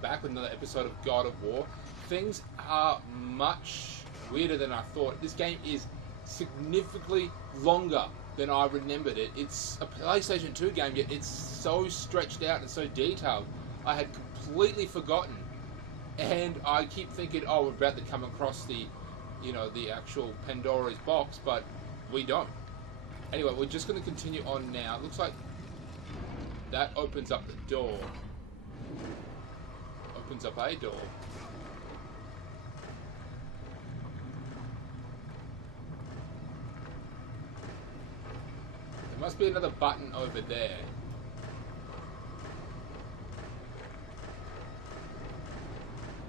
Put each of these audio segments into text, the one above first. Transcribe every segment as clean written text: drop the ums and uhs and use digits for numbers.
back with another episode of God of War. Things are much weirder than I thought. This game is significantly longer than I remembered it. It's a PlayStation 2 game, yet it's so stretched out and so detailed. I had completely forgotten. And I keep thinking, oh, we're about to come across the, the actual Pandora's box, but we don't. Anyway, we're just going to continue on now. It looks like that opens up the door. Opens up a door. There must be another button over there.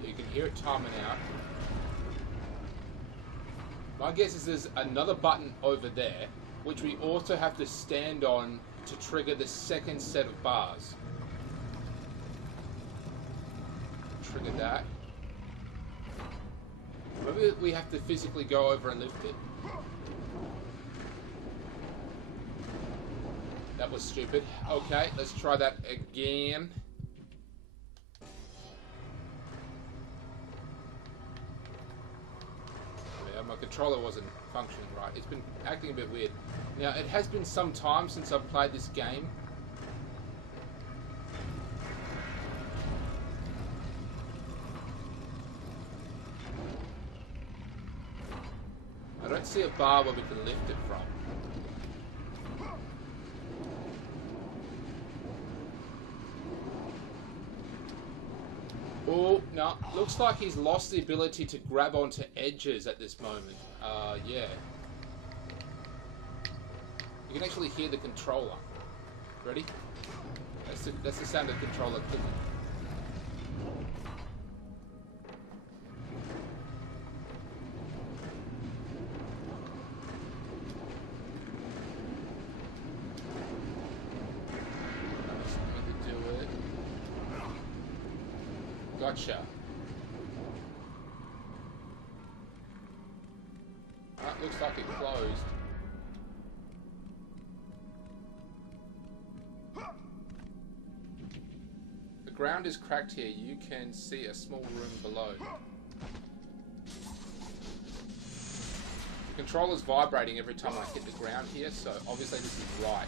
You can hear it timing out. My guess is there's another button over there, which we also have to stand on to trigger the second set of bars. Trigger that. Maybe we have to physically go over and lift it. That was stupid. Okay, let's try that again. Yeah, my controller wasn't functioning right. It's been acting a bit weird. Now, it has been some time since I've played this game. I don't see a bar where we can lift it from. Oh, no. Looks like he's lost the ability to grab onto edges at this moment. Yeah. You can actually hear the controller. Ready? That's the sound of the controller clicking. Gotcha. That looks like it closed. The ground is cracked here. You can see a small room below. The controller's vibrating every time I hit the ground here, so obviously this is right.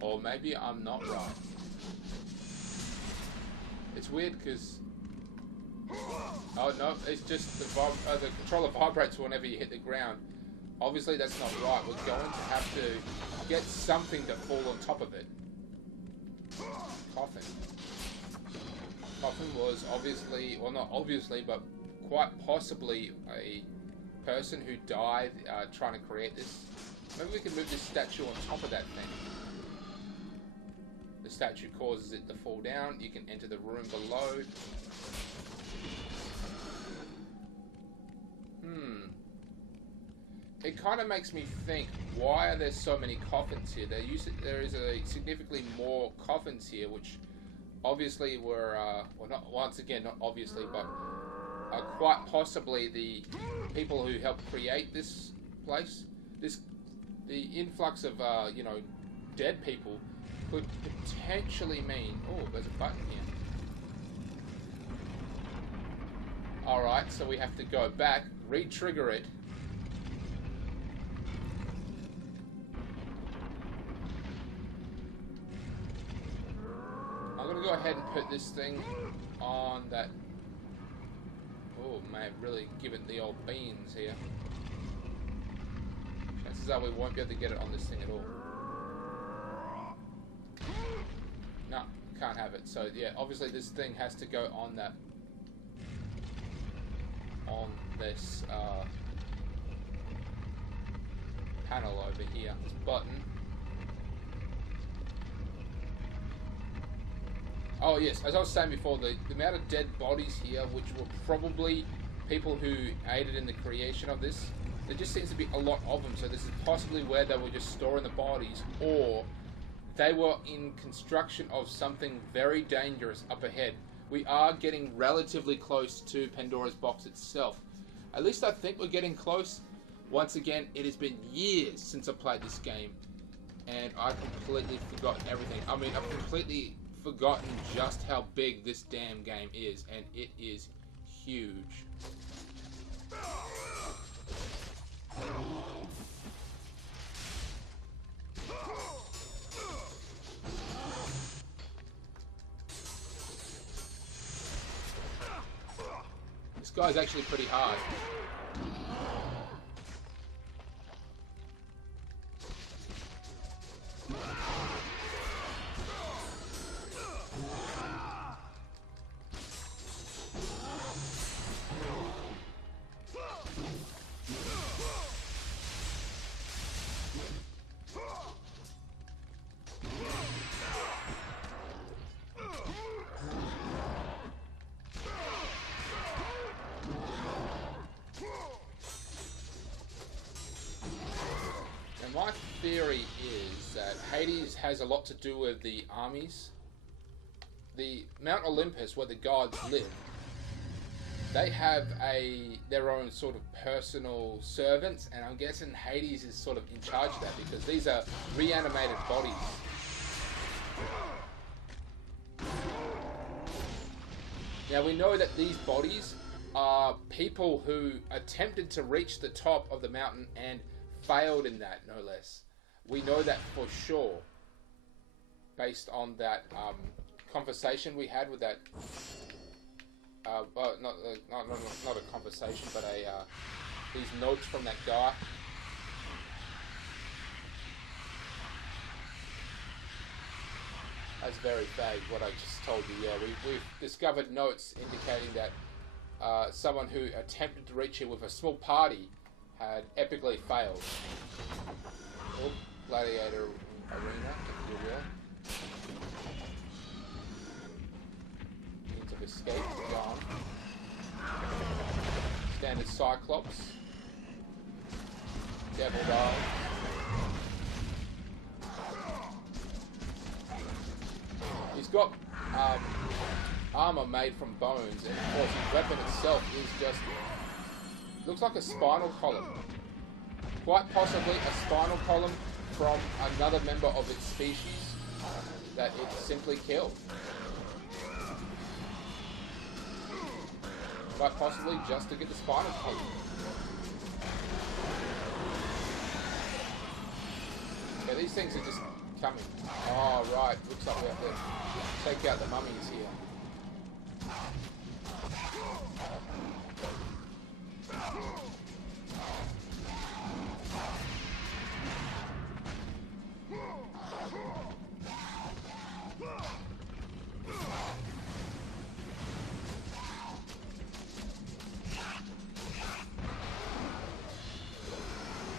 Or maybe I'm not right. It's weird because... Oh no, it's just the controller vibrates whenever you hit the ground. Obviously that's not right. We're going to have to get something to fall on top of it. Coffin. Coffin was obviously, well not obviously, but quite possibly a person who died trying to create this. Maybe we can move this statue on top of that thing. The statue causes it to fall down. You can enter the room below. It kind of makes me think, why are there so many coffins here? There is a significantly more coffins here, which obviously were, well, not once again, not obviously, but quite possibly the people who helped create this place. The influx of, dead people could potentially mean... Oh, there's a button here. Alright, so we have to go back, re-trigger it. I'm going to go ahead and put this thing on that... Oh, may have really given the old beans here. Chances are we won't be able to get it on this thing at all. No, can't have it. So yeah, obviously this thing has to go on that, on this panel over here, this button. Oh yes, as I was saying before, the amount of dead bodies here, which were probably people who aided in the creation of this, There just seems to be a lot of them, so this is possibly where they were just storing the bodies, or they were in construction of something very dangerous up ahead. We are getting relatively close to Pandora's box itself. At least I think we're getting close. Once again, it has been years since I played this game, and I've completely forgotten everything. I mean, I've completely forgotten just how big this damn game is, and it is huge. This guy's actually pretty hard. My theory is that Hades has a lot to do with the armies. The Mount Olympus, where the gods live, they have their own sort of personal servants, and I'm guessing Hades is sort of in charge of that, because these are reanimated bodies. Now we know that these bodies are people who attempted to reach the top of the mountain and failed in that, no less. We know that for sure, based on that conversation we had with that. Well, not a conversation, but these notes from that guy. That's very vague, what I just told you. Yeah, we've discovered notes indicating that someone who attempted to reach here with a small party had epically failed. Oh, gladiator arena, if you will. Means of escape gone. Standard Cyclops. Devil Dog. He's got armor made from bones, and of course his weapon itself is just looks like a spinal column. Quite possibly a spinal column from another member of its species that it simply killed. Quite possibly just to get the spinal column. Yeah, these things are just coming. Oh, right. Looks like we have to take out the mummies here.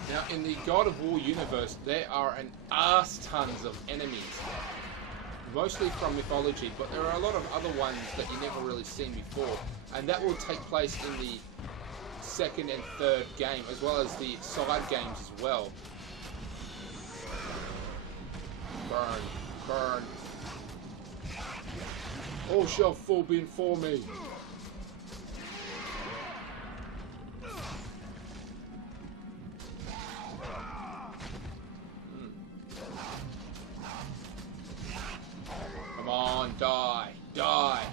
Now, in the God of War universe, there are an arse tons of enemies, mostly from mythology, but there are a lot of other ones that you never really seen before, and that will take place in the second and third game, as well as the side games as well. Burn, burn. All shall fall before me. Come on, die, die.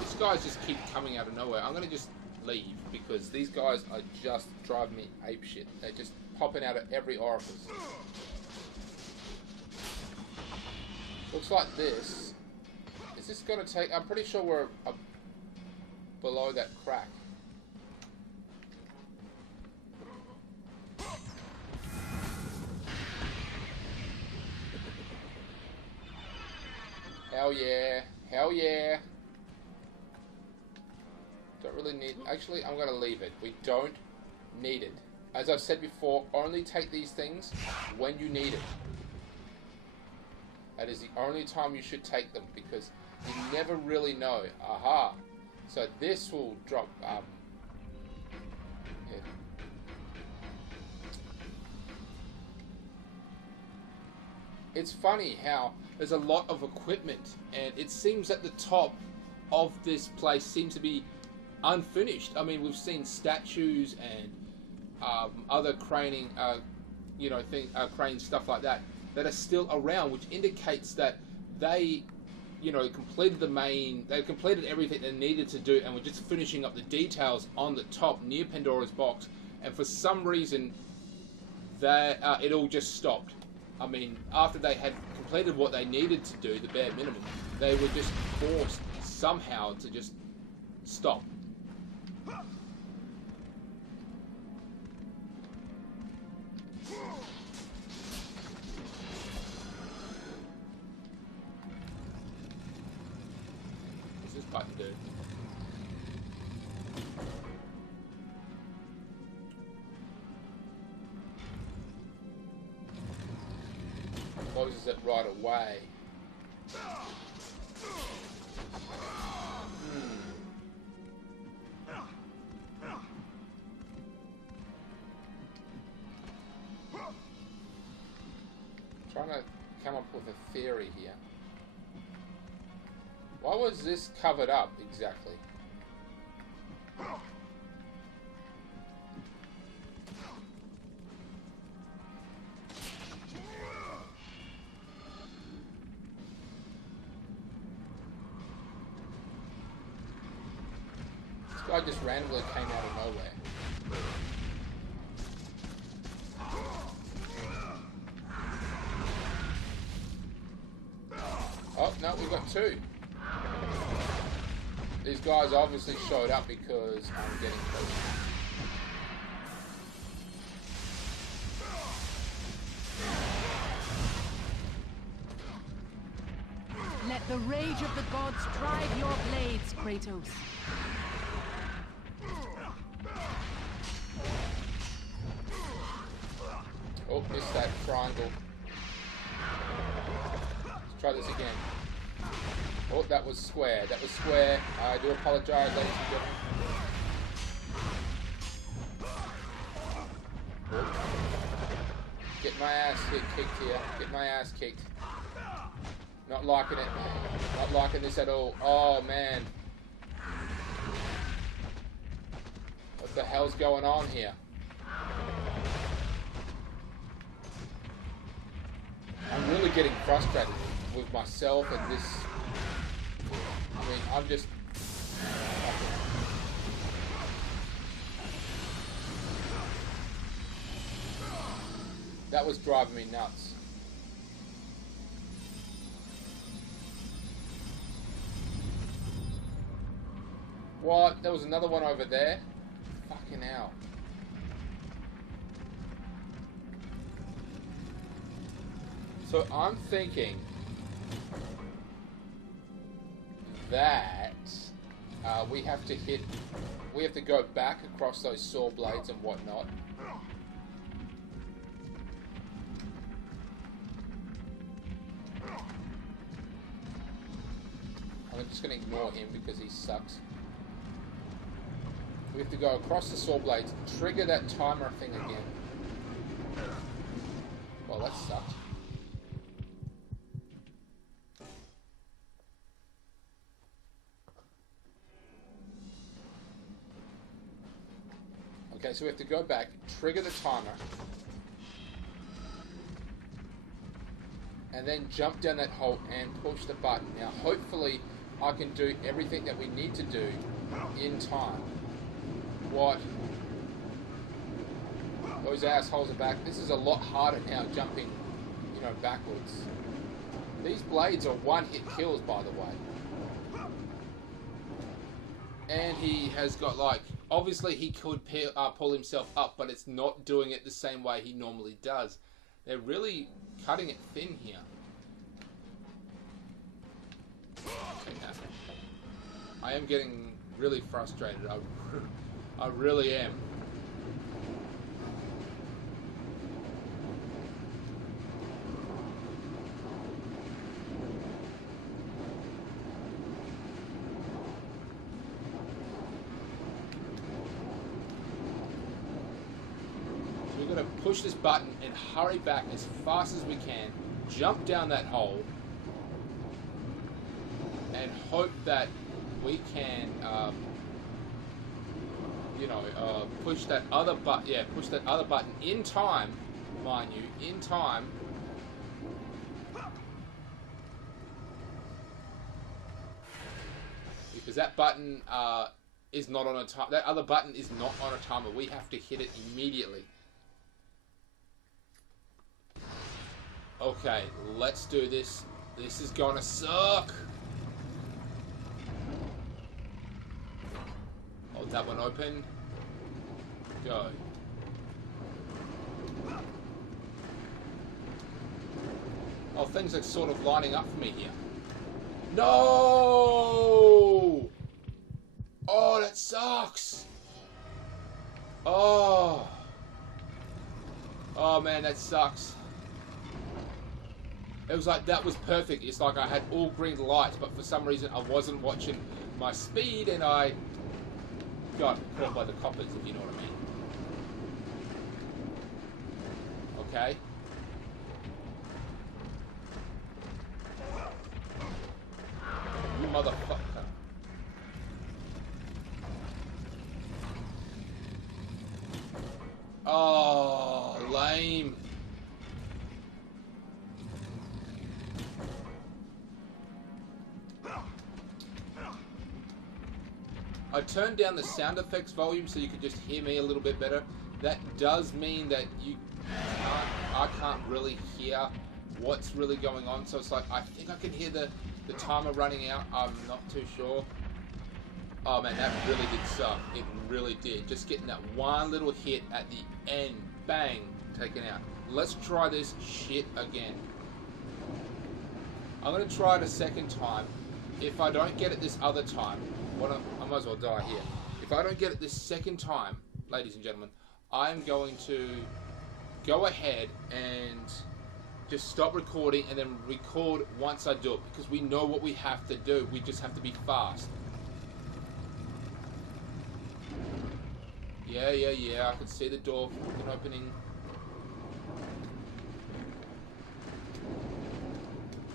These guys just keep coming out of nowhere. I'm gonna just leave because these guys are just driving me apeshit. They're just popping out of every orifice. Looks like this. Is this gonna take? I'm pretty sure we're below that crack. Hell yeah. Hell yeah. Don't really need... Actually, I'm going to leave it. We don't need it. As I've said before, only take these things when you need it. That is the only time you should take them, because you never really know. Aha. So this will drop... yeah. It's funny how there's a lot of equipment, and it seems that the top of this place seems to be unfinished. I mean, we've seen statues and other craning, crane stuff like that are still around, which indicates that they, completed they completed everything they needed to do, and were just finishing up the details on the top near Pandora's box. And for some reason, it all just stopped. I mean, after they had completed what they needed to do, the bare minimum, they were just forced somehow to just stop. What's this button do? Closes it right away. Trying to come up with a theory here. Why was this covered up exactly? This guy just randomly came out of nowhere. Oh, no, we've got two. These guys obviously showed up because I'm getting close. Let the rage of the gods drive your blades, Kratos. Oh, missed that triangle. Let's try this again. Oh, that was square. That was square. I do apologize, ladies and gentlemen. Oh. Get my ass kicked here. Get my ass kicked. Not liking it. Not liking this at all. Oh, man. What the hell's going on here? I'm really getting frustrated with myself and this. I mean, I'm just... That was driving me nuts. What? There was another one over there? Fucking hell. So I'm thinking that we have to go back across those saw blades and whatnot. I'm just going to ignore him because he sucks. We have to go across the saw blades, trigger that timer thing again. Well, that sucks. Okay, so we have to go back, trigger the timer, and then jump down that hole and push the button. Now, hopefully, I can do everything that we need to do in time. What? Those assholes are back. This is a lot harder now, jumping, backwards. These blades are one-hit kills, by the way. And he has got, obviously he could pull himself up, but it's not doing it the same way he normally does. They're really cutting it thin here. I am getting really frustrated. I really am. push this button and hurry back as fast as we can, jump down that hole, and hope that we can, push that other button. Yeah, push that other button in time, mind you, in time. Because that button is not on a time. That other button is not on a timer. We have to hit it immediately. Okay, let's do this. This is gonna suck. Hold that one open. Go. Oh, things are sort of lining up for me here. No! Oh, that sucks. Oh. Oh man, that sucks. It was like, that was perfect. It's like I had all green lights, but for some reason I wasn't watching my speed and I got caught by the coppers, if you know what I mean. Okay. You motherfucker. Oh, lame. I turned down the sound effects volume so you could just hear me a little bit better. That does mean that I can't really hear what's really going on. So it's like, I think I can hear the timer running out. I'm not too sure. Oh man, that really did suck. It really did. Just getting that one little hit at the end. Bang. Taken out. Let's try this shit again. I'm going to try it a second time. If I don't get it this other time, I might as well die here. If I don't get it this second time, ladies and gentlemen, I'm going to go ahead and just stop recording and then record once I do it, because we know what we have to do. We just have to be fast. Yeah. I can see the door opening.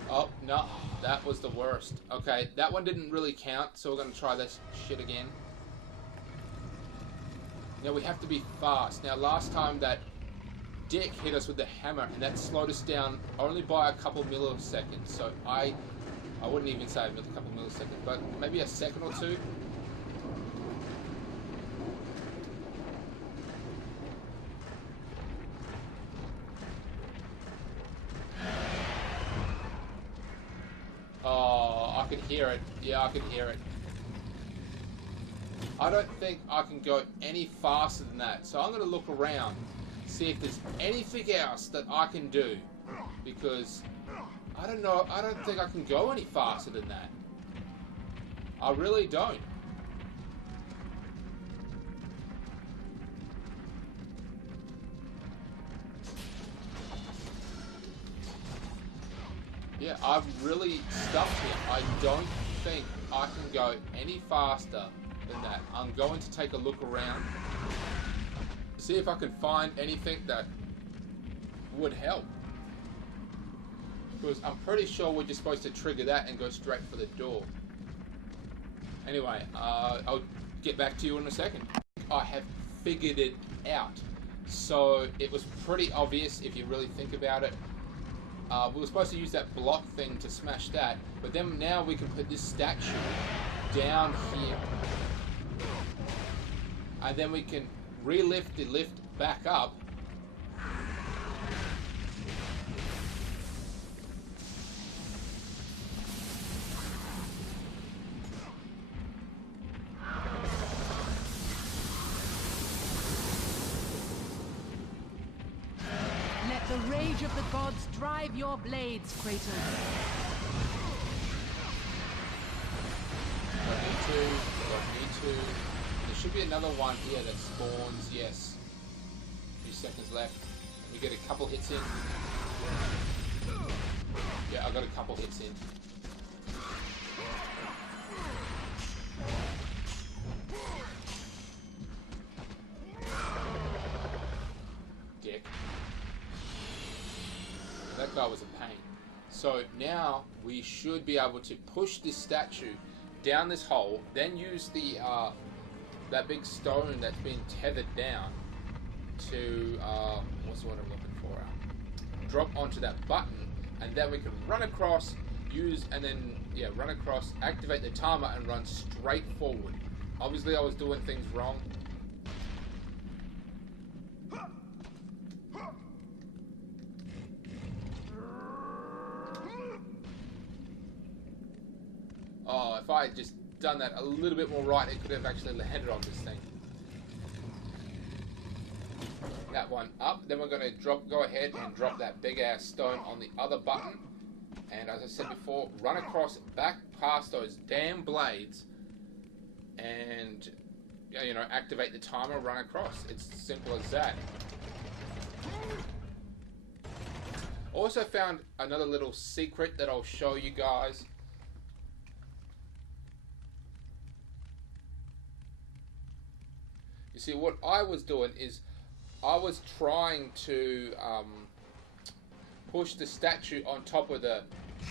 Oh, no. That was the worst. Okay, that one didn't really count, so we're going to try this shit again. Now, we have to be fast. Now, last time that dick hit us with the hammer, and that slowed us down only by a couple milliseconds. So I wouldn't even say a couple milliseconds, but maybe a second or two. Oh, I can hear it. Yeah, I can hear it. I don't think I can go any faster than that. So I'm going to look around, see if there's anything else that I can do. Because, I don't know, I don't think I can go any faster than that. I really don't. Yeah, I'm really stuck here. I don't think I can go any faster than that. I'm going to take a look around, see if I can find anything that would help. Because I'm pretty sure we're just supposed to trigger that and go straight for the door. Anyway, I'll get back to you in a second. I have figured it out. So it was pretty obvious if you really think about it. We were supposed to use that block thing to smash that, but then now we can put this statue down here. And then we can relift the lift back up. The rage of the gods drive your blades, Kratos. Don't need to. There should be another one here that spawns, yes. A few seconds left. We get a couple hits in. Yeah, I got a couple hits in. Dick. that guy was a pain. So now we should be able to push this statue down this hole, then use the that big stone that's been tethered down to what's the word I'm looking for? Drop onto that button, and then we can run across, run across, activate the timer, and run straight forward. Obviously, I was doing things wrong. Oh, if I had just done that a little bit more right, it could have actually landed on this thing. That one up. Then we're going to go ahead and drop that big ass stone on the other button. And as I said before, run across, back past those damn blades, and activate the timer, run across. It's simple as that. Also found another little secret that I'll show you guys. You see, what I was doing is I was trying to push the statue on top of the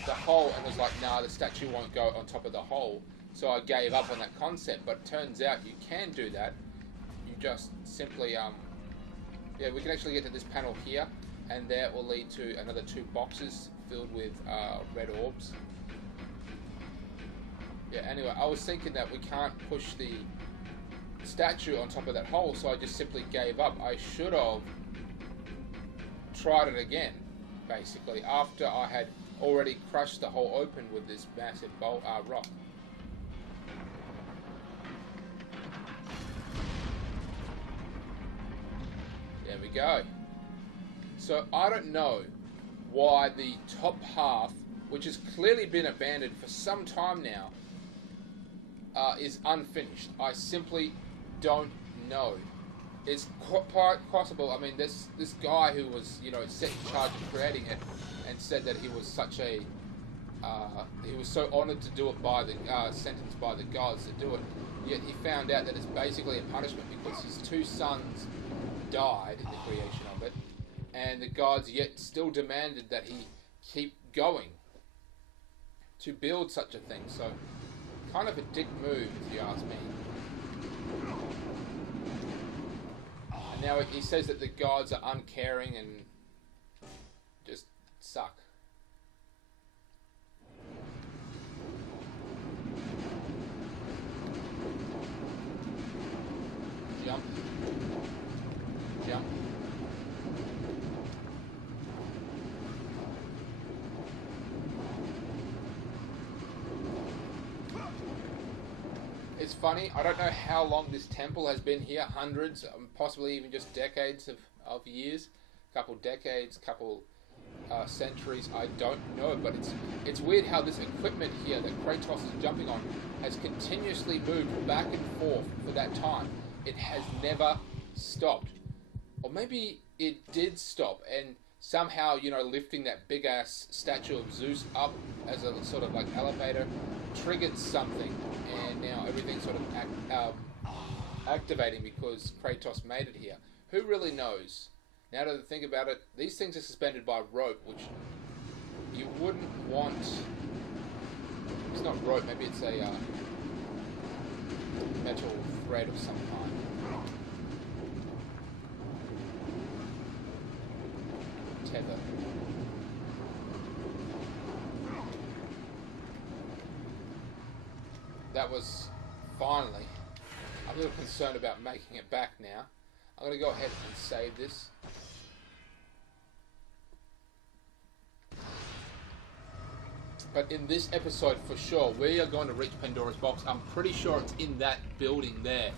hole, and was like, nah, the statue won't go on top of the hole. So I gave up on that concept, but it turns out you can do that. You just simply, we can actually get to this panel here, and that will lead to another 2 boxes filled with red orbs. Yeah, anyway, I was thinking that we can't push the statue on top of that hole, so I just simply gave up. I should have tried it again, basically, after I had already crushed the hole open with this massive rock. There we go. So I don't know why the top half, which has clearly been abandoned for some time now, is unfinished. I simply don't know. It's quite possible. I mean, this guy who was set in charge of creating it, and said that he was such a he was so honoured to do it by the sentenced by the gods to do it. Yet he found out that it's basically a punishment because his 2 sons died in the creation of it, and the gods yet still demanded that he keep going to build such a thing. So, kind of a dick move, if you ask me. And now he says that the gods are uncaring and just suck. Jump. Jump. It's funny, I don't know how long this temple has been here, hundreds, possibly even just decades of years, couple decades, couple centuries, I don't know, but it's weird how this equipment here that Kratos is jumping on has continuously moved back and forth for that time. It has never stopped. Or maybe it did stop, and somehow, lifting that big ass statue of Zeus up as a sort of like elevator triggered something, and now everything's sort of activating because Kratos made it here. Who really knows? Now that I think about it, these things are suspended by rope, which you wouldn't want. It's not rope, maybe it's a metal thread of some kind. Tether. That was finally. I'm a little concerned about making it back now. I'm going to go ahead and save this. But in this episode, for sure, we are going to reach Pandora's Box. I'm pretty sure it's in that building there.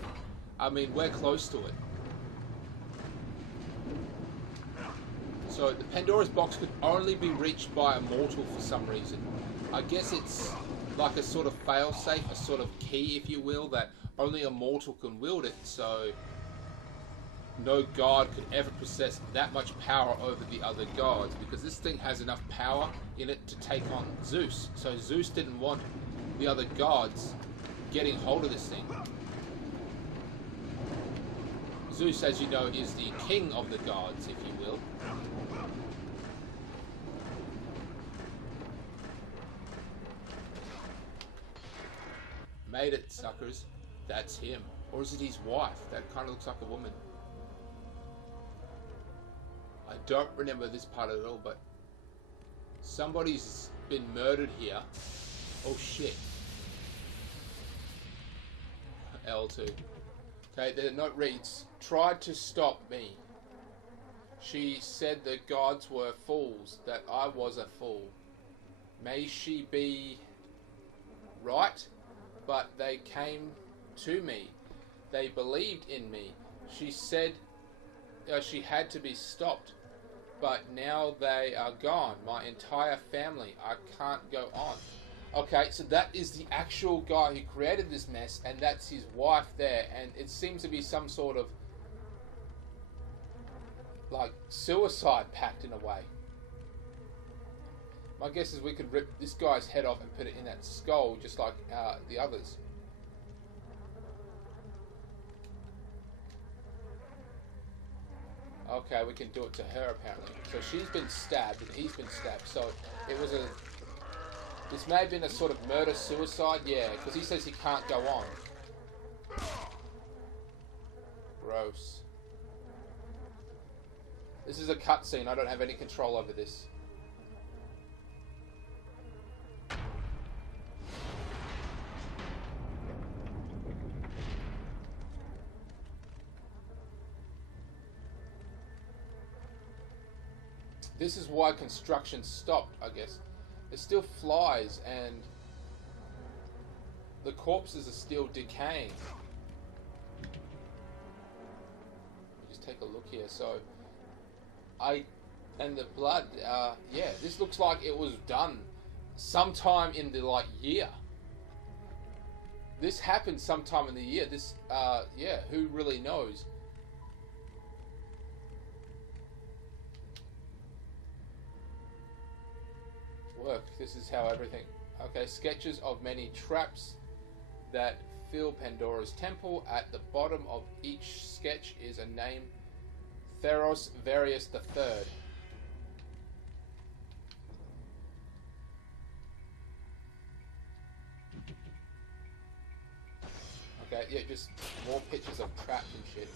I mean, we're close to it. So the Pandora's Box could only be reached by a mortal for some reason. I guess it's like a sort of fail-safe, a sort of key, if you will, that only a mortal can wield it. So no god could ever possess that much power over the other gods, because this thing has enough power in it to take on Zeus. So Zeus didn't want the other gods getting hold of this thing. Zeus, as you know, is the king of the gods, if you will. Made it, suckers. That's him. Or is it his wife? That kind of looks like a woman. I don't remember this part at all, but somebody's been murdered here. Oh shit. L2. Okay, the note reads, tried to stop me. She said the gods were fools, that I was a fool. May she be right, but they came to me. They believed in me. She said she had to be stopped, but now they are gone. My entire family. I can't go on. Okay, so that is the actual guy who created this mess, and that's his wife there, and it seems to be some sort of like suicide pact in a way. My guess is we could rip this guy's head off and put it in that skull, just like the others. Okay, we can do it to her apparently. So she's been stabbed and he's been stabbed. So it was a... This may have been a sort of murder-suicide, yeah, because he says he can't go on. Gross. This is a cutscene. I don't have any control over this. This is why construction stopped, I guess. There's still flies and the corpses are still decaying. Just take a look here. So, and the blood, yeah, this looks like it was done sometime in the year. This happened sometime in the year. This, yeah, who really knows? Work. This is how everything... Okay, sketches of many traps that fill Pandora's temple. At the bottom of each sketch is a name. Theros Varius III. Okay, yeah, just more pictures of traps and shit.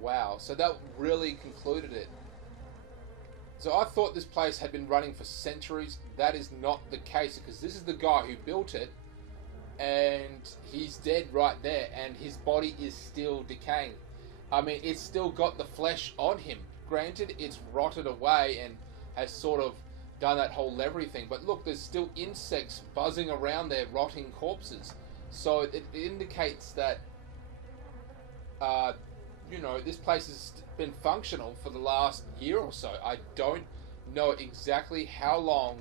Wow, so that really concluded it. So I thought this place had been running for centuries. That is not the case, because this is the guy who built it, and he's dead right there, and his body is still decaying. I mean, it's still got the flesh on him. Granted, it's rotted away and has sort of done that whole leathery thing, but look, there's still insects buzzing around there, rotting corpses. So it indicates that, you know, this place has been functional for the last year or so. I don't know exactly how long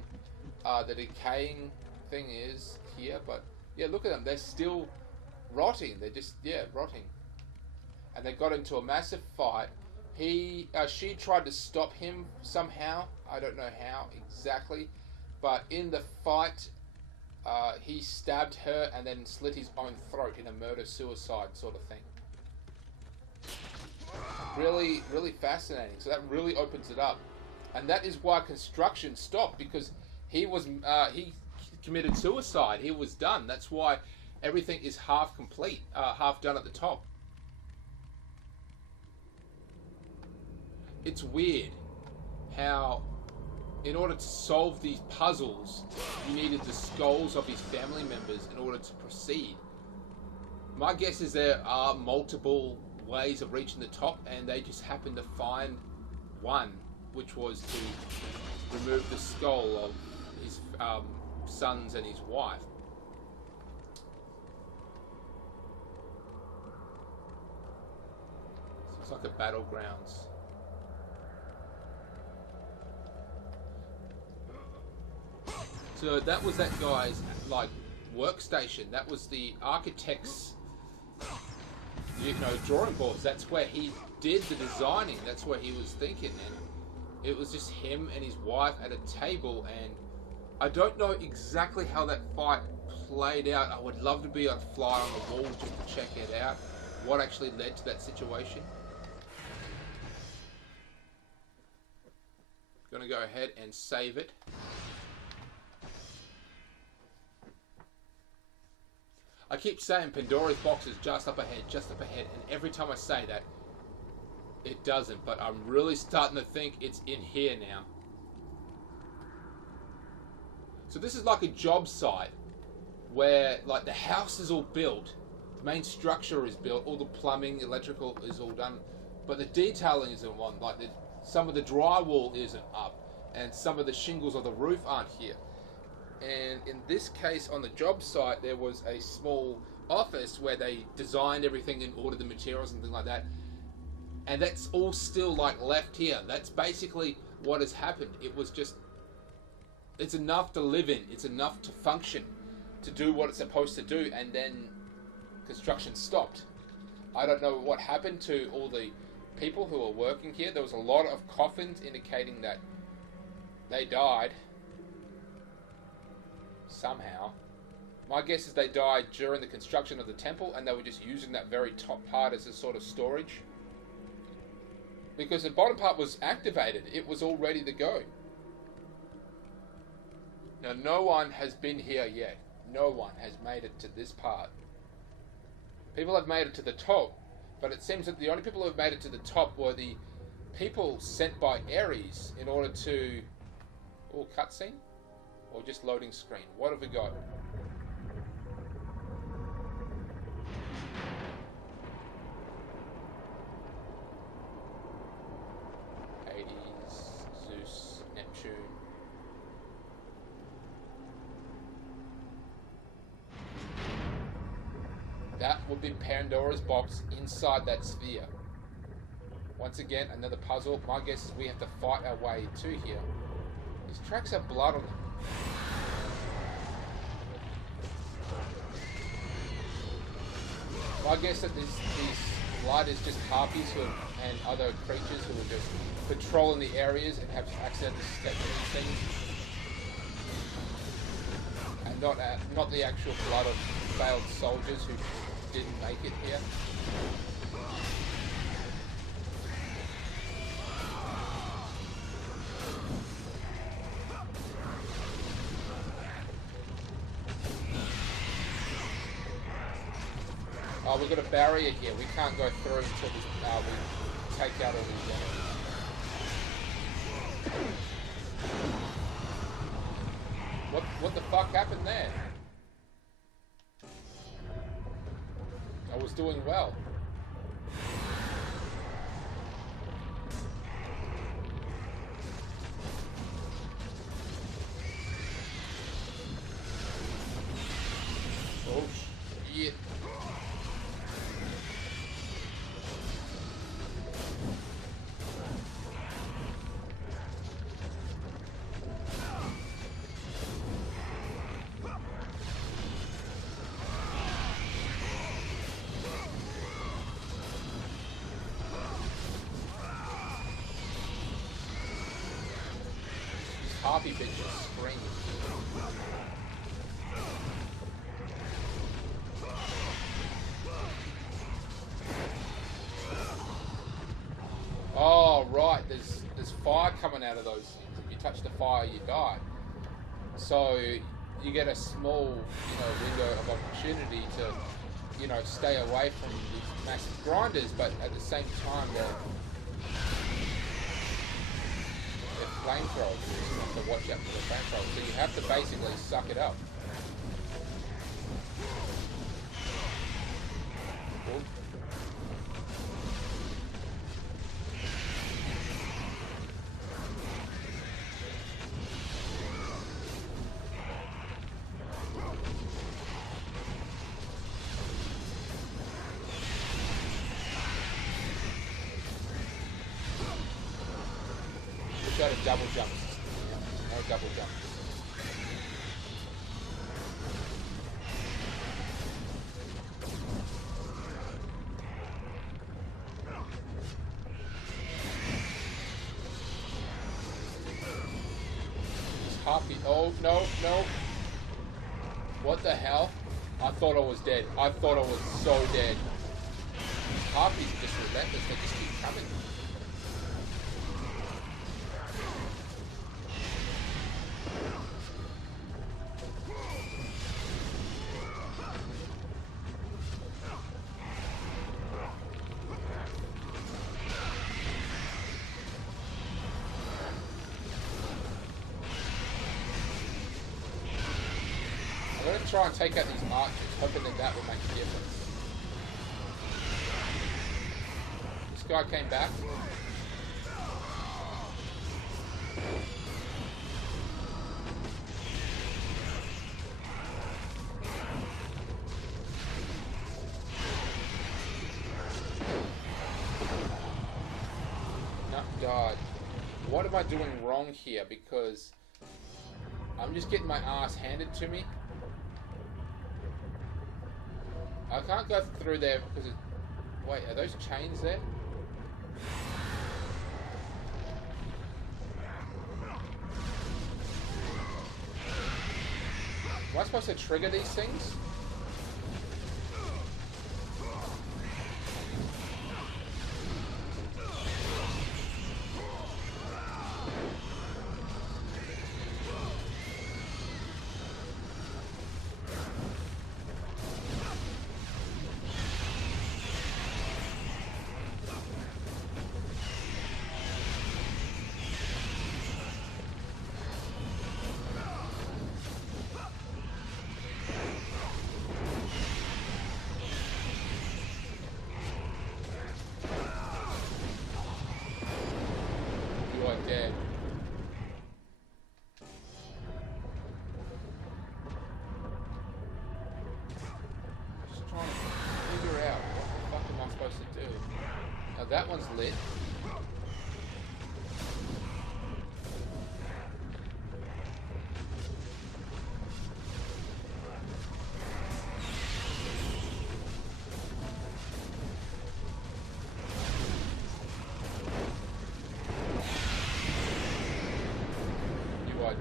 the decaying thing is here, but yeah, look at them. They're still rotting. They're just, yeah, rotting. And they got into a massive fight. She tried to stop him somehow. I don't know how exactly, but in the fight, he stabbed her and then slit his own throat in a murder-suicide sort of thing. Really, really fascinating. So that really opens it up, and that is why construction stopped, because he committed suicide. He was done. That's why everything is half complete, half done at the top. It's weird how, in order to solve these puzzles, you needed the skulls of his family members in order to proceed. My guess is there are multiple ways of reaching the top, and they just happened to find one, which was to remove the skull of his sons and his wife. Looks like a battlegrounds. So that was that guy's workstation. That was the architect's, you know, drawing boards. That's where he did the designing. That's where he was thinking, and it was just him and his wife at a table. And I don't know exactly how that fight played out. I would love to be a fly on the wall just to check it out, what actually led to that situation. Gonna go ahead and save it. I keep saying Pandora's box is just up ahead, and every time I say that, it doesn't. But I'm really starting to think it's in here now. So this is like a job site where, like, the house is all built, the main structure is built, all the plumbing, electrical is all done, but the detailing isn't on. Like, some of the drywall isn't up, and some of the shingles of the roof aren't here. And in this case, on the job site, there was a small office where they designed everything and ordered the materials and things like that. And that's all still, like, left here. That's basically what has happened. It was just, it's enough to live in. It's enough to function, to do what it's supposed to do, and then construction stopped. I don't know what happened to all the people who were working here. There was a lot of coffins indicating that they died somehow. My guess is they died during the construction of the temple, and they were just using that very top part as a sort of storage. Because the bottom part was activated. It was all ready to go. Now, no one has been here yet. No one has made it to this part. People have made it to the top, but it seems that the only people who have made it to the top were the people sent by Ares in order to... Oh, cutscene? Or just loading screen? What have we got? Hades, Zeus, Neptune. That would be Pandora's box inside that sphere. Once again, another puzzle. My guess is we have to fight our way to here. These tracks have blood on them. My guess that these blood is just harpies and other creatures who are just patrolling the areas and have accidentally stepped in these things. And not the actual blood of failed soldiers who didn't make it here. Oh, we've got a barrier here. We can't go through until we take out all these enemies. What the fuck happened there? I was doing well. Oh shit. Harpy bitches scream. Oh right, there's fire coming out of those things. If you touch the fire, you die. So you get a small, window of opportunity to, stay away from these massive grinders, but at the same time they're flamethrowers. You have to watch out for the flamethrowers. So you have to basically suck it up. Cool. Got a double jump. No double jump. Harpy. Oh, no. What the hell? I thought I was dead. I thought I was so dead. Harpies are just relentless. They just keep coming. try and take out these archers, hoping that that will make a difference. This guy came back. No, God. What am I doing wrong here? Because I'm just getting my ass handed to me. I can't go through there because it... Wait, are those chains there? Am I supposed to trigger these things? Dead. Just trying to figure out what the fuck am I supposed to do. Now that one's lit.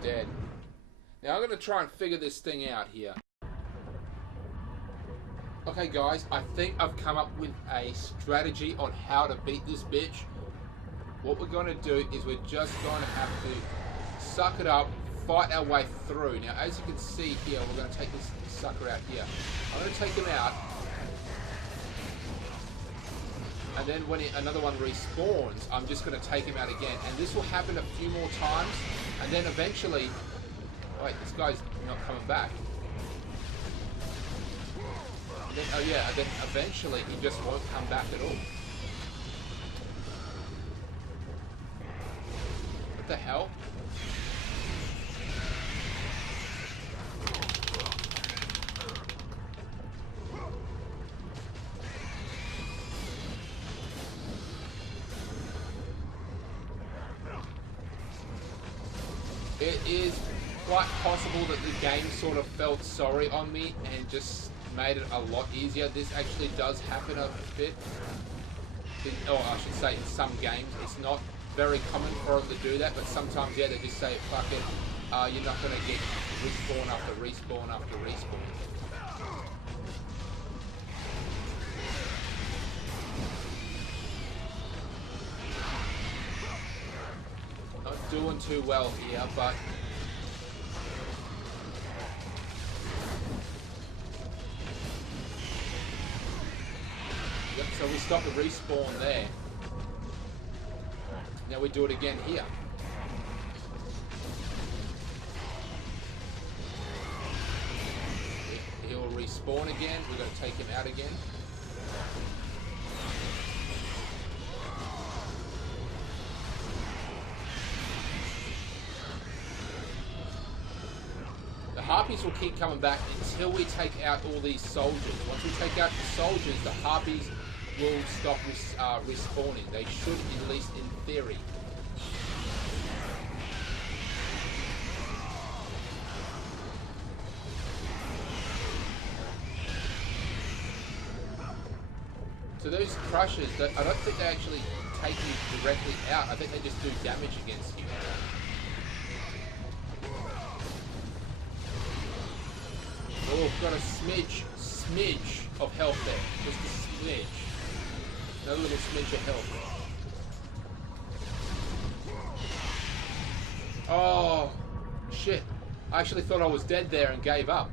Dead. Now I'm going to try and figure this thing out here. Okay guys, I think I've come up with a strategy on how to beat this bitch. What we're going to do is we're just going to have to suck it up, fight our way through. Now as you can see here, we're going to take this sucker out here. I'm going to take him out. And then when another one respawns, I'm just going to take him out again. And this will happen a few more times. And then eventually... Wait, this guy's not coming back. And then, oh yeah, and then eventually he just won't come back at all. What the hell? It is quite possible that the game sort of felt sorry on me and just made it a lot easier. This actually does happen a bit. Or I should say in some games. It's not very common for them to do that, but sometimes, yeah, they just say, fuck it, you're not going to get respawn after respawn after respawn. Not doing too well here, but... Yep, so we stop the respawn there. Now we do it again here. He'll respawn again. We're going to take him out again. The harpies will keep coming back until we take out all these soldiers. Once we take out the soldiers, the harpies will stop respawning. They should, at least in theory. So those crushers, I don't think they actually take you directly out. I think they just do damage against you. Oh, we've got a smidge of health there. Just a smidge. Another little smidge of health. Oh, shit. I actually thought I was dead there and gave up.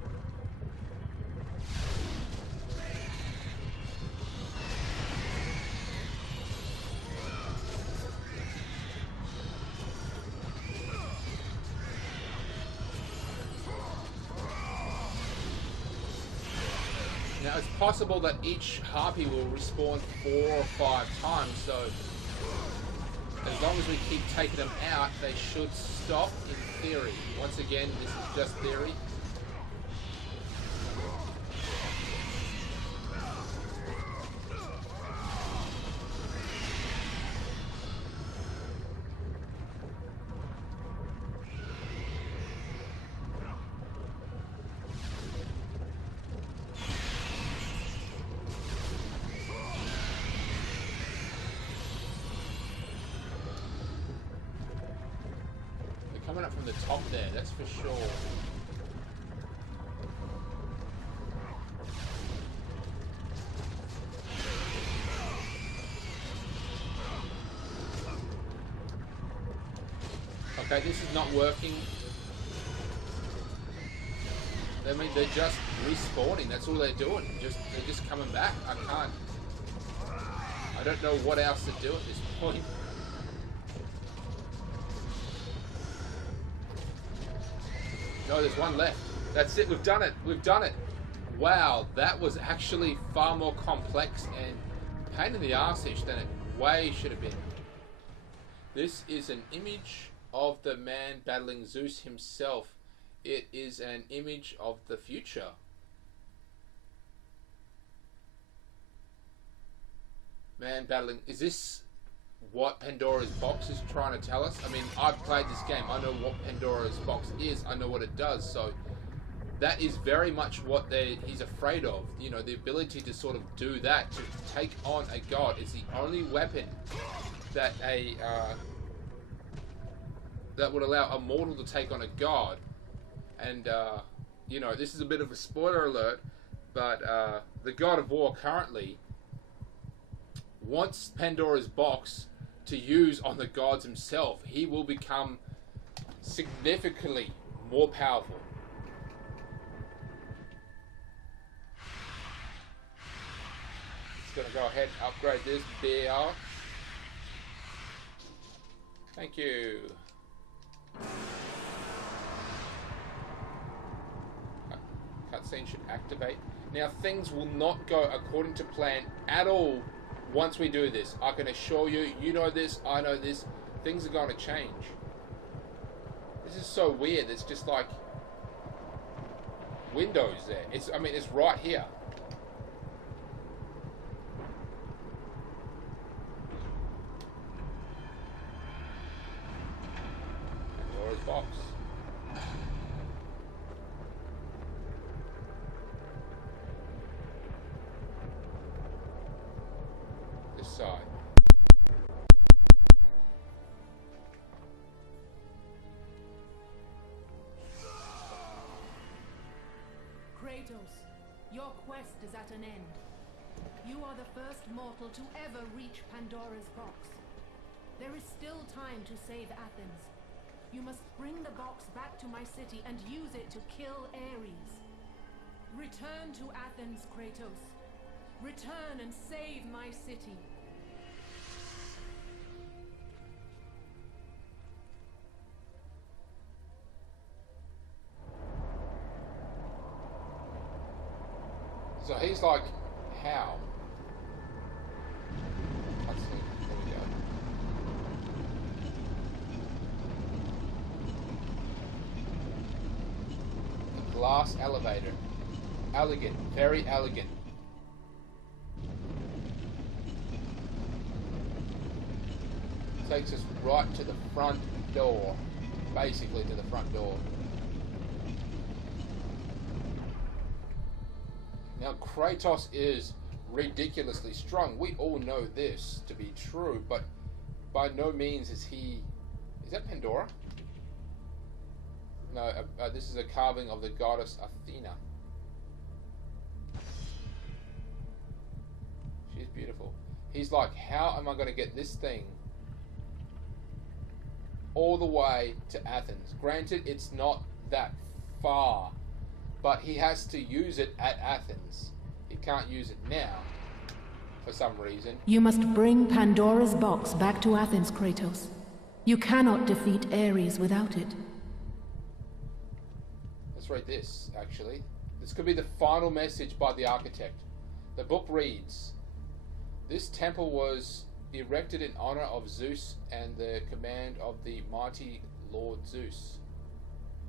Now, it's possible that each harpy will respawn 4 or 5 times, so as long as we keep taking them out, they should stop in theory. Once again, this is just theory. Coming up from the top there, that's for sure. Okay, this is not working. I mean, they're just respawning. That's all they're doing. They're just coming back. I don't know what else to do at this point. No, there's one left. That's it. We've done it. We've done it. Wow, that was actually far more complex and pain in the arse-ish than it way should have been. This is an image of the man battling Zeus himself. It is an image of the future. Man battling... Is this what Pandora's box is trying to tell us? I mean, I've played this game. I know what Pandora's box is. I know what it does. So that is very much what he's afraid of. You know, the ability to sort of do that, to take on a god. It's the only weapon that that would allow a mortal to take on a god. And you know, this is a bit of a spoiler alert, but the God of War currently wants Pandora's box to use on the gods himself. He will become significantly more powerful. Just gonna go ahead and upgrade this BR. Thank you. Cutscene should activate. Now, things will not go according to plan at all once we do this. I can assure you, you know this, I know this, things are going to change. This is so weird. It's just like Windows there. I mean, it's right here. Pandora's box. Side. Kratos, your quest is at an end. You are the first mortal to ever reach Pandora's box. There is still time to save Athens. You must bring the box back to my city and use it to kill Ares. Return to Athens, Kratos. Return and save my city. So he's like, how? Let's see. There we go. The glass elevator. Elegant. Very elegant. Takes us right to the front door. Basically to the front door. Now, Kratos is ridiculously strong. We all know this to be true, but by no means is he... Is that Pandora? No, this is a carving of the goddess Athena. She's beautiful. He's like, how am I going to get this thing all the way to Athens? Granted, it's not that far, but he has to use it at Athens. He can't use it now, for some reason. You must bring Pandora's box back to Athens, Kratos. You cannot defeat Ares without it. Let's read this, actually. This could be the final message by the architect. The book reads, "This temple was erected in honor of Zeus and the command of the mighty Lord Zeus."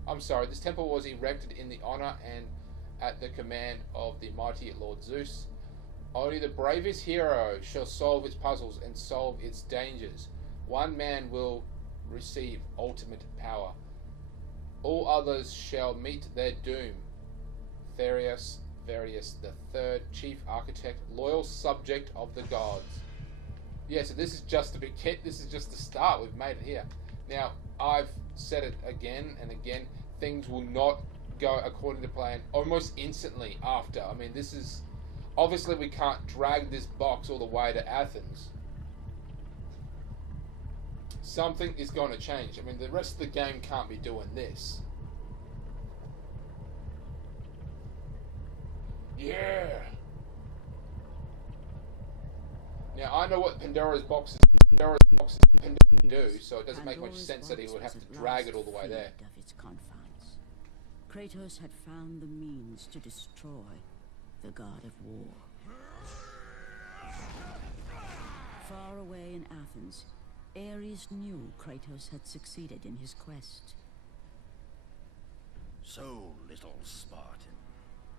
I'm sorry, this temple was erected in the honor and at the command of the mighty Lord Zeus. Only the bravest hero shall solve its puzzles and solve its dangers. One man will receive ultimate power. All others shall meet their doom. Various the third chief architect, loyal subject of the gods. Yeah, so this is just the beginning. This is just the start. We've made it here. Now, I've said it again and again. Things will not go according to plan almost instantly after. I mean, this is... Obviously, we can't drag this box all the way to Athens. Something is going to change. I mean, the rest of the game can't be doing this. Yeah! Now, I know what Pandora's boxes do, so it doesn't make much sense that he would have to drag it all the way there. Of its confines. Kratos had found the means to destroy the god of war. Far away in Athens, Ares knew Kratos had succeeded in his quest. So, little Spartan,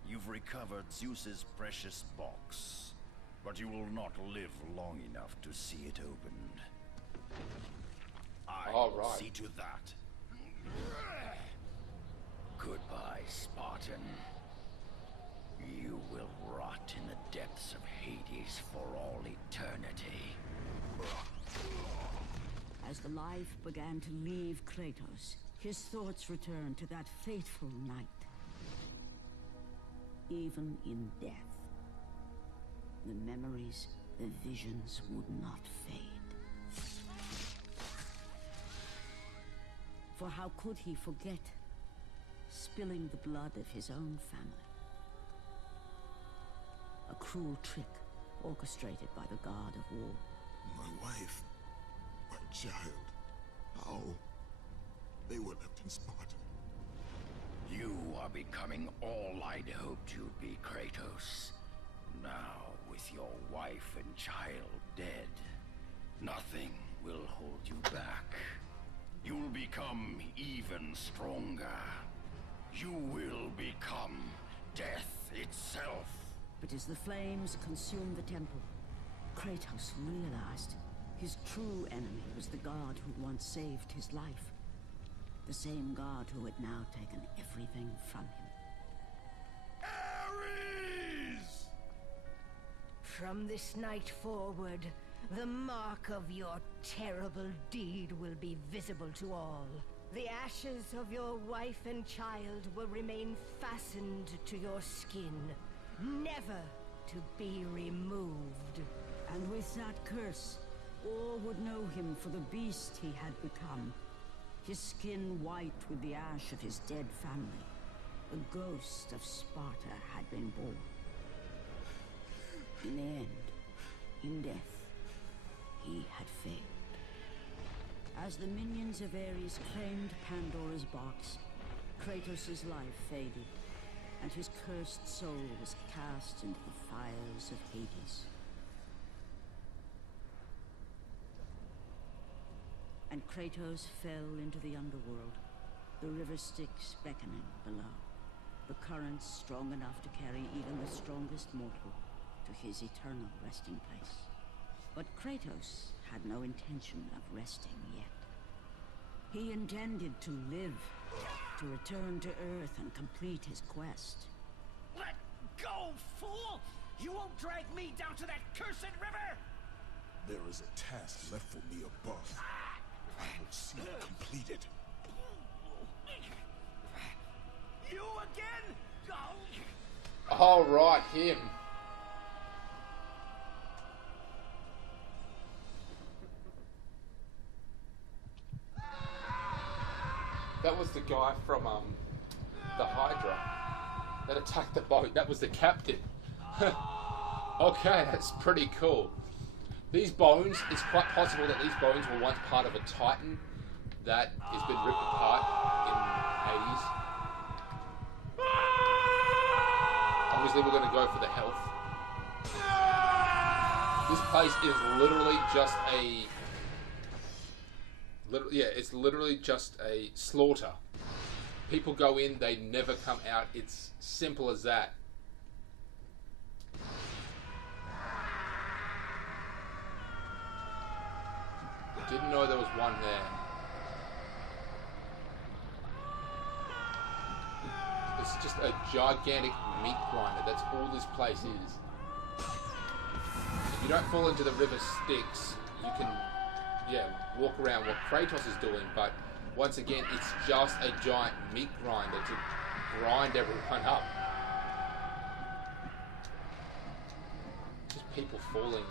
you've recovered Zeus's precious box, but you will not live long enough to see it opened. I'll see to that. Goodbye, Spartan. You will rot in the depths of Hades for all eternity. As the life began to leave Kratos, his thoughts returned to that fateful night. Even in death, the memories, the visions would not fade. For how could he forget spilling the blood of his own family? A cruel trick orchestrated by the god of war. My wife, my child, how they were left in Sparta. You are becoming all I'd hoped you'd be, Kratos. Now, with your wife and child dead, nothing will hold you back. You'll become even stronger. You will become death itself. But as the flames consumed the temple, Kratos realized his true enemy was the god who once saved his life. The same god who had now taken everything from him. Ares! From this night forward, the mark of your terrible deed will be visible to all. The ashes of your wife and child will remain fastened to your skin, never to be removed. And with that curse, all would know him for the beast he had become. His skin white with the ash of his dead family. The ghost of Sparta had been born. In the end, in death, he had failed. As the minions of Ares claimed Pandora's box, Kratos' life faded, and his cursed soul was cast into the fires of Hades. And Kratos fell into the underworld, the river Styx beckoning below, the currents strong enough to carry even the strongest mortal to his eternal resting place. But Kratos had no intention of resting yet. He intended to live, to return to Earth and complete his quest. Let go, fool! You won't drag me down to that cursed river! There is a task left for me above. I will see it completed. You again? Oh. All right, him. That was the guy from the Hydra that attacked the boat. That was the captain. Okay, that's pretty cool. These bones, it's quite possible that these bones were once part of a Titan that has been ripped apart in Hades. obviously we're going to go for the health. This place is literally just a... yeah, it's literally just a slaughter. People go in, they never come out. It's simple as that. Didn't know there was one there. It's just a gigantic meat grinder. That's all this place is. If you don't fall into the river Styx, you can, yeah, walk around what Kratos is doing, but once again, it's just a giant meat grinder to grind everyone up. Just people falling.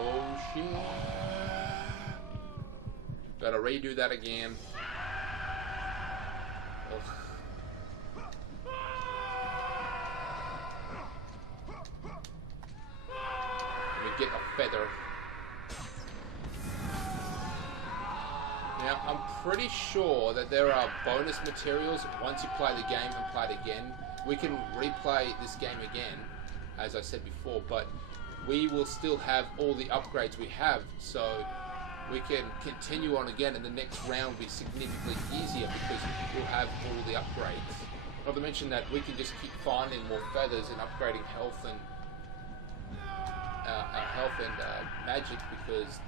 Oh shit. Gotta redo that again. Ugh. Let me get a feather. Now, I'm pretty sure that there are bonus materials once you play the game and play it again. We can replay this game again, as I said before, but we will still have all the upgrades we have, so we can continue on again, and the next round will be significantly easier because we'll have all the upgrades. Not to mention that we can just keep finding more feathers and upgrading health and magic because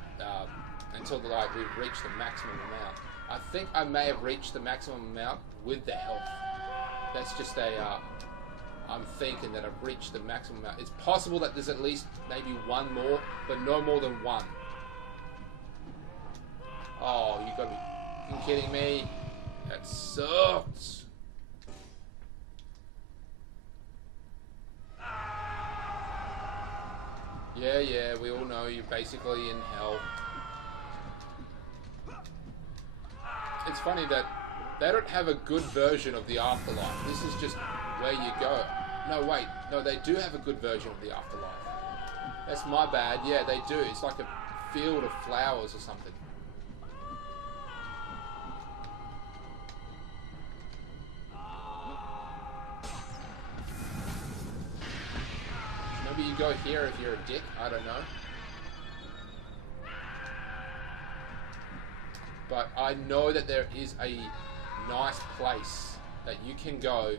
until we've reached the maximum amount. I think I may have reached the maximum amount with the health. That's just I'm thinking that I've reached the maximum amount. It's possible that there's at least maybe one more, but no more than one. Oh, you gotta be kidding me. That sucks. Yeah, we all know you're basically in hell. It's funny that they don't have a good version of the afterlife. This is just where you go. No, wait. No, they do have a good version of the afterlife. That's my bad. Yeah, they do. It's like a field of flowers or something. Maybe you go here if you're a dick. I don't know. But I know that there is a nice place that you can go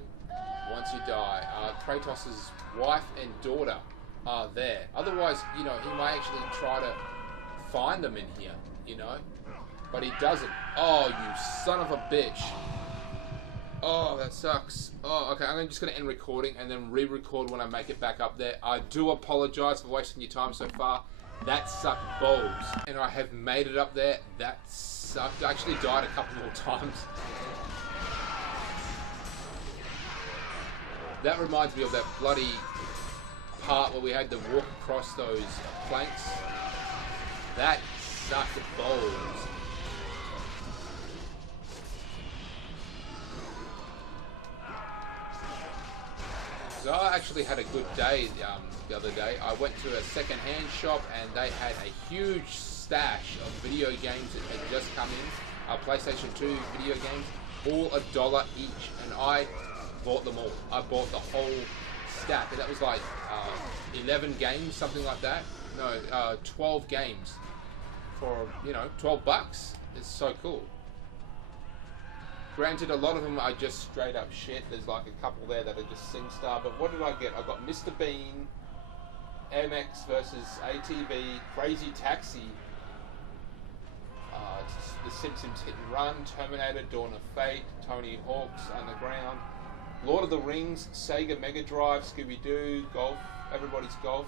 once you die. Kratos' wife and daughter are there. Otherwise, you know, he might actually try to find them in here, you know. But he doesn't. Oh, you son of a bitch. Oh, that sucks. Oh, okay, I'm just going to end recording and then re-record when I make it back up there. I do apologize for wasting your time so far. That sucked balls. And I have made it up there. That sucked. I actually died a couple more times. That reminds me of that bloody part where we had to walk across those planks. That sucked balls. So I actually had a good day the other day. I went to a second-hand shop and they had a huge stash of video games that had just come in. PlayStation 2 video games, all $1 each, and I bought them all. I bought the whole stack, and that was like 11 games, something like that. No, 12 games for, you know, $12. It's so cool. Granted, a lot of them are just straight up shit. There's like a couple there that are just SingStar. But what did I get? I got Mr. Bean, MX versus ATV, Crazy Taxi, The Simpsons Hit and Run, Terminator, Dawn of Fate, Tony Hawk's Underground, Lord of the Rings, Sega Mega Drive, Scooby-Doo, Golf, Everybody's Golf,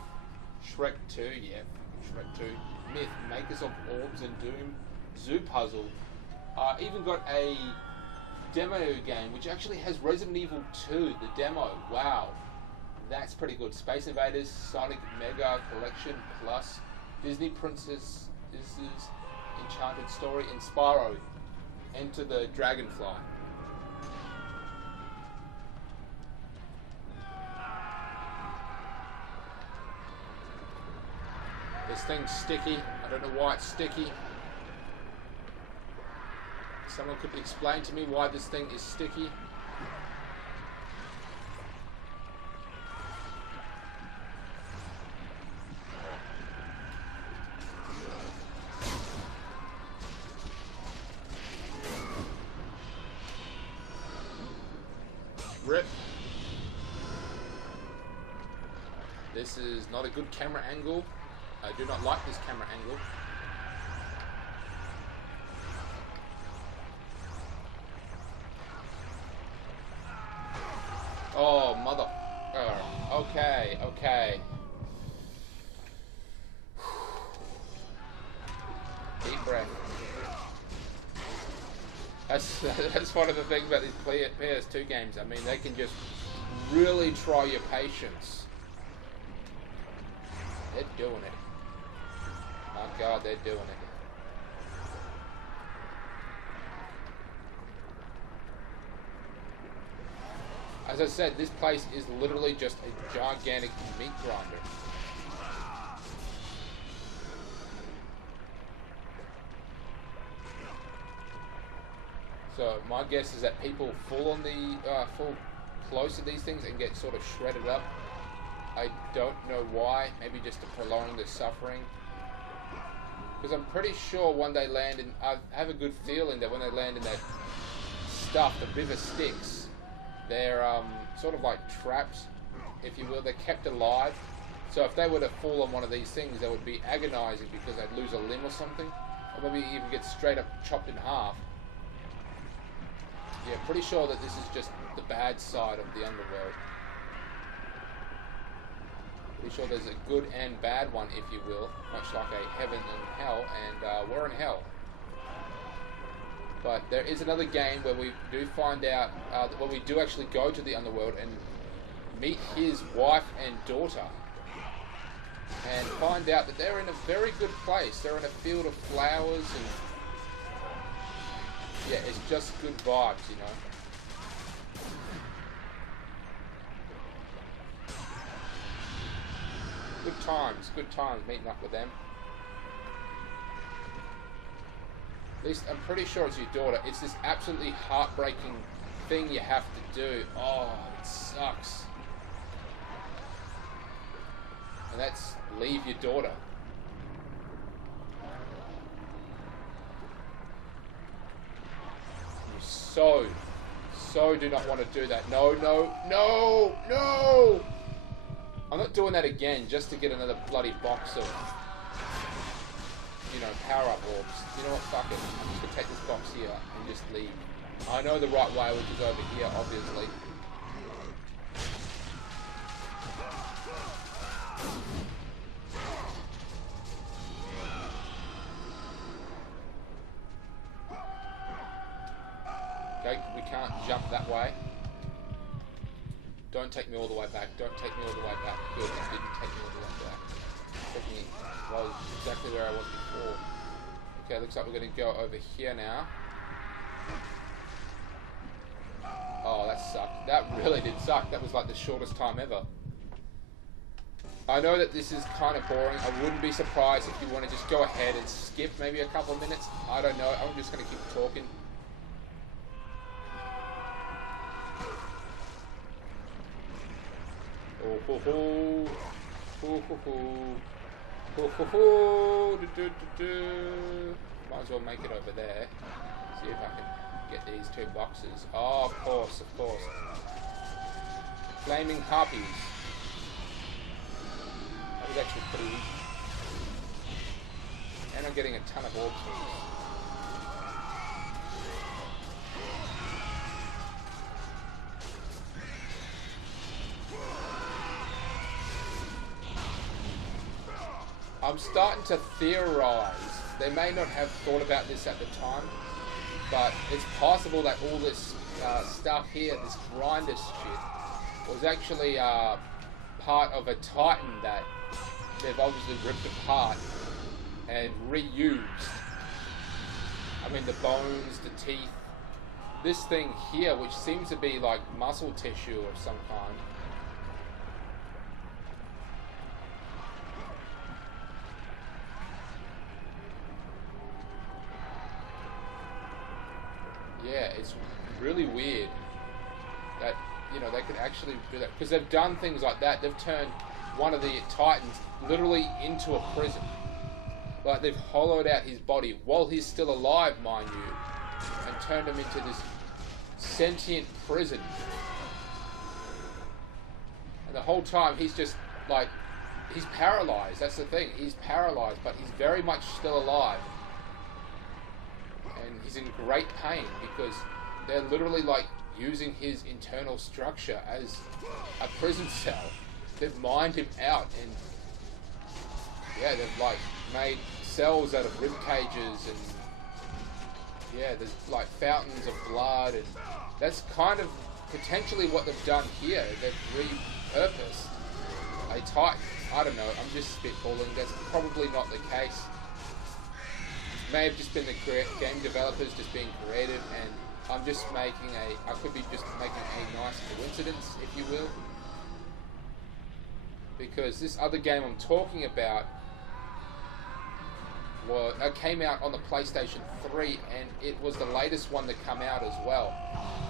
Shrek 2, yeah, Shrek 2, Myth, Makers of Orbs and Doom, Zoo Puzzle. Even got a demo game which actually has Resident Evil 2, the demo. Wow, that's pretty good. Space Invaders, Sonic Mega Collection Plus, Disney Princess, Enchanted Story, and Spyro, Enter the Dragonfly. This thing's sticky. I don't know why it's sticky. Someone could explain to me why this thing is sticky. Rip. This is not a good camera angle. I do not like this camera angle. Oh, mother... okay, okay. Deep breath. That's one of the things about these PS2 games. I mean, they can just really try your patience. They're doing it. My God, they're doing it. As I said, this place is literally just a gigantic meat grinder. So my guess is that people fall close to these things and get sort of shredded up. I don't know why. Maybe just to prolong the suffering. Because I'm pretty sure when they land in... I have a good feeling that when they land in that stuff, the river Styx, they're sort of like trapped, if you will. They're kept alive. So if they were to fall on one of these things, they would be agonizing because they'd lose a limb or something. Or maybe even get straight up chopped in half. Yeah, pretty sure that this is just the bad side of the underworld. Pretty sure there's a good and bad one, if you will. Much like a heaven and hell, and we're in hell. But there is another game where we do find out, when we do actually go to the underworld and meet his wife and daughter. And find out that they're in a very good place. They're in a field of flowers and... yeah, it's just good vibes, you know. Good times meeting up with them. At least I'm pretty sure it's your daughter. It's this absolutely heartbreaking thing you have to do. Oh, it sucks. And that's leave your daughter. You so do not want to do that. No, no, no, no! I'm not doing that again just to get another bloody box of, you know, power-up orbs. You know what, fuck it. I'm just gonna take this box here and just leave. I know the right way, which is over here, obviously. Okay, we can't jump that way. Don't take me all the way back. Don't take me all the way back. Good, you didn't take me all the way back. Taking well, exactly where I was before. Okay, looks like we're going to go over here now. Oh, that sucked. That really did suck. That was like the shortest time ever. I know that this is kind of boring. I wouldn't be surprised if you want to just go ahead and skip maybe a couple of minutes. I don't know. I'm just going to keep talking. Oh ho ho, ho ho ho, ho ho ho, Might as well make it over there. See if I can get these two boxes. Oh, of course, of course. Flaming harpies. That was actually pretty easy. And I'm getting a ton of orbs from this. I'm starting to theorize. They may not have thought about this at the time, but it's possible that all this stuff here, this grinder shit, was actually part of a Titan that they've obviously ripped apart and reused. I mean, the bones, the teeth. This thing here, which seems to be like muscle tissue of some kind. yeah, it's really weird that, you know, they could actually do that. Because they've done things like that. They've turned one of the Titans literally into a prison. Like, they've hollowed out his body while he's still alive, mind you, and turned him into this sentient prison. And the whole time he's just, like, he's paralyzed. That's the thing. He's paralyzed, but he's very much still alive. And he's in great pain because they're literally, like, using his internal structure as a prison cell. They've mined him out, and yeah, they've, like, made cells out of rib cages, and yeah, there's, like, fountains of blood, and that's kind of potentially what they've done here. They've repurposed a Titan. I don't know, I'm just spitballing. That's probably not the case. May have just been the game developers just being creative, and I'm just making I could be just making a nice coincidence, if you will. Because this other game I'm talking about came out on the PlayStation 3, and it was the latest one to come out as well.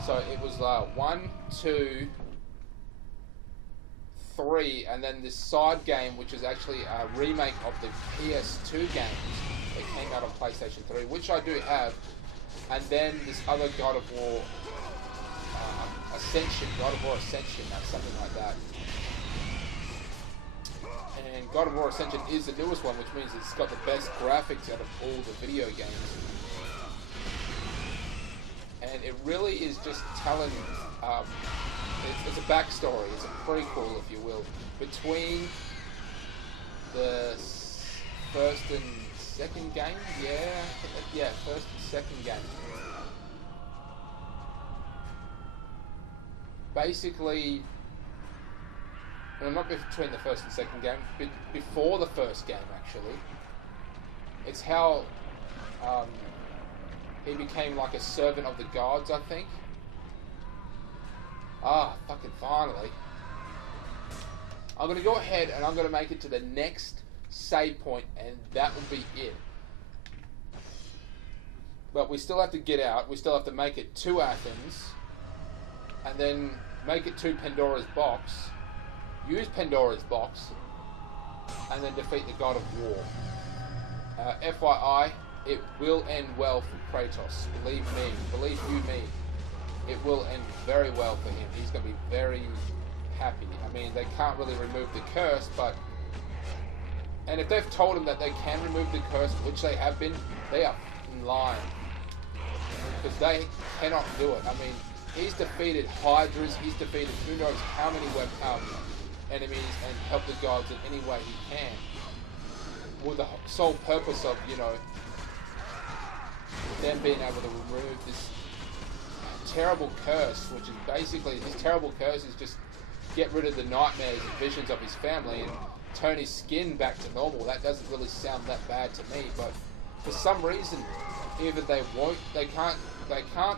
So it was 1, 2, 3, and then this side game, which is actually a remake of the PS2 games that came out on PlayStation 3, which I do have, and then this other God of War Ascension, something like that. And God of War Ascension is the newest one, which means it's got the best graphics out of all the video games. And it really is just telling, it's a backstory, it's a prequel, if you will, between the first and second game? Yeah, first and second game. Basically, well, not between the first and second game, but before the first game, actually. It's how he became like a servant of the gods, I think. Fucking finally. I'm going to go ahead and I'm going to make it to the next save point, and that will be it. But we still have to get out. We still have to make it to Athens, and then make it to Pandora's box, use Pandora's box, and then defeat the God of War. FYI, it will end well for Kratos. Believe me. Believe you me. It will end very well for him. He's going to be very happy. I mean, they can't really remove the curse, but... And if they've told him that they can remove the curse, which they have been, they are lying. Because they cannot do it. I mean, he's defeated Hydras, he's defeated who knows how many enemies, and helped the gods in any way he can. With the sole purpose of, you know, them being able to remove this terrible curse, which is basically, his terrible curse is just get rid of the nightmares and visions of his family and turn his skin back to normal. That doesn't really sound that bad to me, but for some reason, either they can't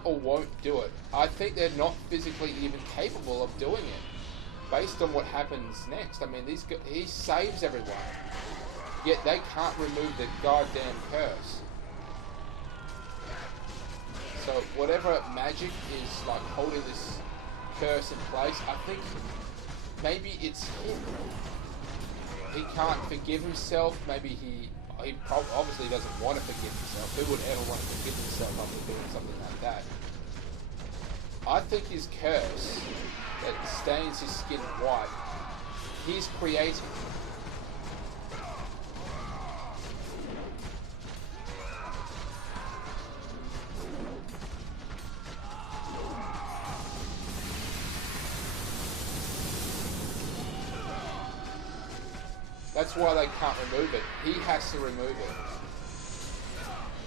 or won't do it. I think they're not physically even capable of doing it, based on what happens next. I mean, he saves everyone, yet they can't remove the goddamn curse. So whatever magic is like holding this curse in place, I think maybe it's him. He can't forgive himself. Maybe he obviously doesn't want to forgive himself. Who would ever want to forgive himself after doing something like that? I think his curse that stains his skin white, he's creating. That's why they can't remove it. He has to remove it.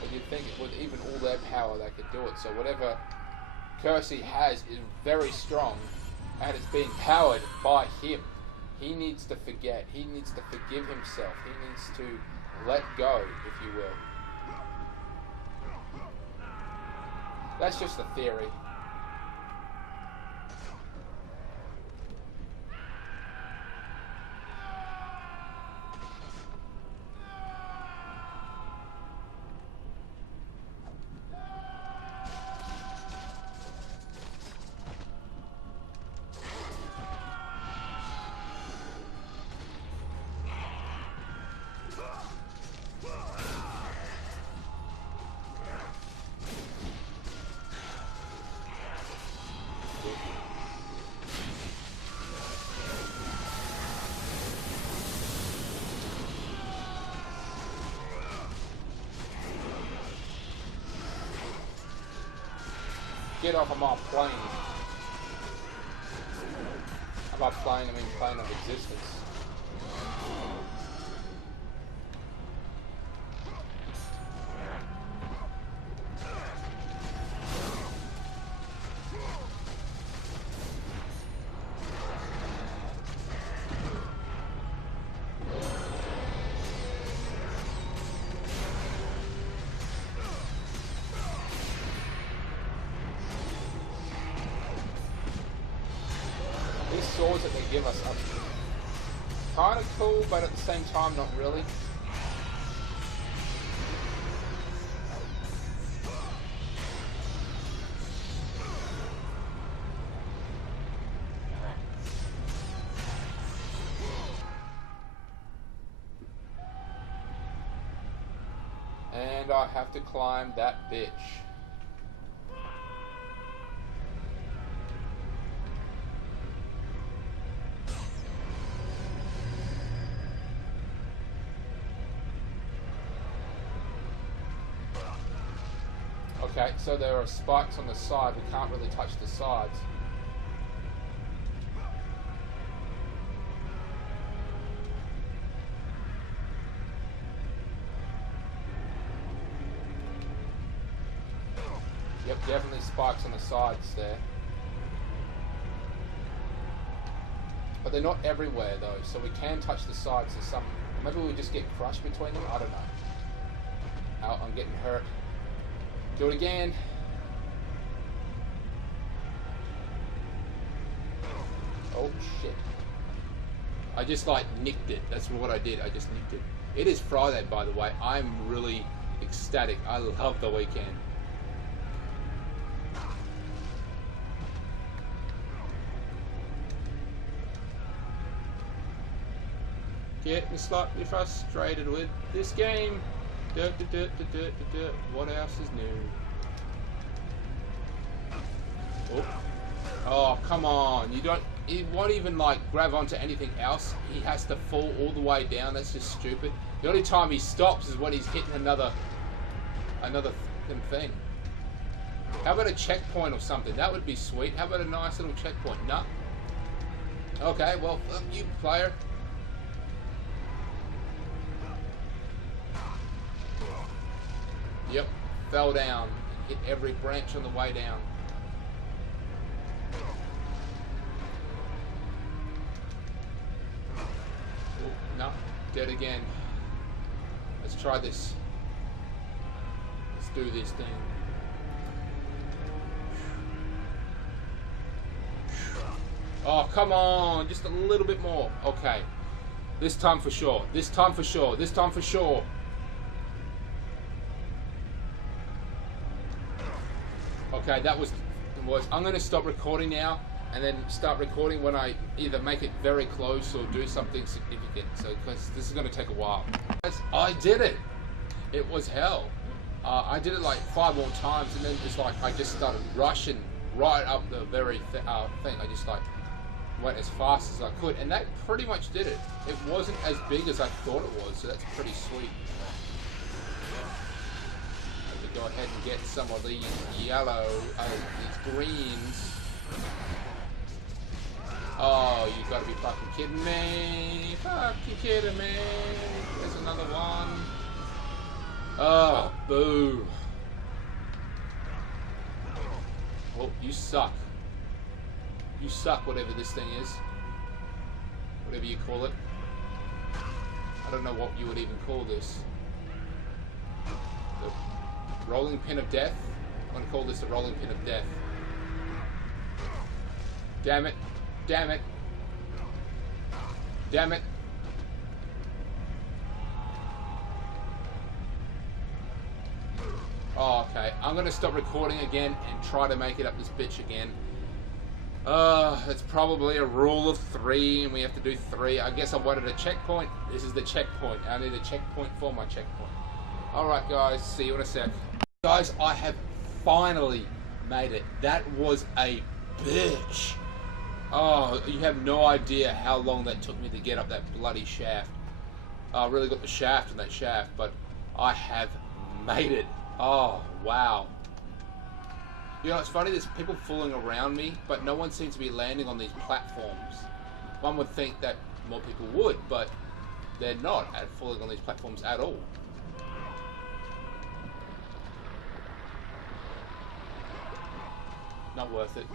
But you'd think with even all their power they could do it. So whatever curse he has is very strong, and it's being powered by him. He needs to forget. He needs to forgive himself. He needs to let go, if you will. That's just a theory. get off of my plane. By plane, I mean plane of existence. Swords that they give us are kind of cool, but at the same time, not really. And I have to climb that bitch. Okay, so there are spikes on the side. We can't really touch the sides. Yep, definitely spikes on the sides there. But they're not everywhere though, so we can touch the sides of some. Maybe we just get crushed between them. I don't know. Oh, I'm getting hurt. Do it again. Oh shit. I just like nicked it. That's what I did. I just nicked it. It is Friday, by the way. I'm really ecstatic. I love the weekend. Get me slightly frustrated with this game. What else is new? Oh. Oh, come on. He won't even like grab onto anything else. He has to fall all the way down. That's just stupid. The only time he stops is when he's hitting another thing. How about a checkpoint or something? That would be sweet. How about a nice little checkpoint? No. Okay, well, fuck you, player. Yep, fell down, hit every branch on the way down. Ooh, no, dead again. Let's try this. Let's do this thing. Oh, come on, just a little bit more. Okay, this time for sure. This time for sure. This time for sure. Okay, that was. I'm going to stop recording now, and then start recording when I either make it very close or do something significant. So, because this is going to take a while. I did it. It was hell. I did it like 5 more times, and then just like I just started rushing right up the very thing. I just like went as fast as I could, and that pretty much did it. It wasn't as big as I thought it was, so that's pretty sweet. Go ahead and get some of these yellow, these greens. Oh, you gotta be fucking kidding me. Fucking kidding me. There's another one. Oh, boo. Oh, you suck. You suck, whatever this thing is. Whatever you call it. I don't know what you would even call this. Rolling pin of death. I'm going to call this the rolling pin of death. Damn it. Damn it. Damn it. Oh, okay. I'm going to stop recording again and try to make it up this bitch again. It's probably a rule of 3 and we have to do 3. I guess I wanted a checkpoint. This is the checkpoint. I need a checkpoint for my checkpoint. Alright guys, see you in a sec. Guys, I have finally made it. That was a bitch. Oh, you have no idea how long that took me to get up that bloody shaft. I really got the shaft on that shaft, but I have made it. Oh, wow. You know, it's funny, there's people fooling around me, but no one seems to be landing on these platforms. One would think that more people would, but they're not fooling on these platforms at all. Not worth it.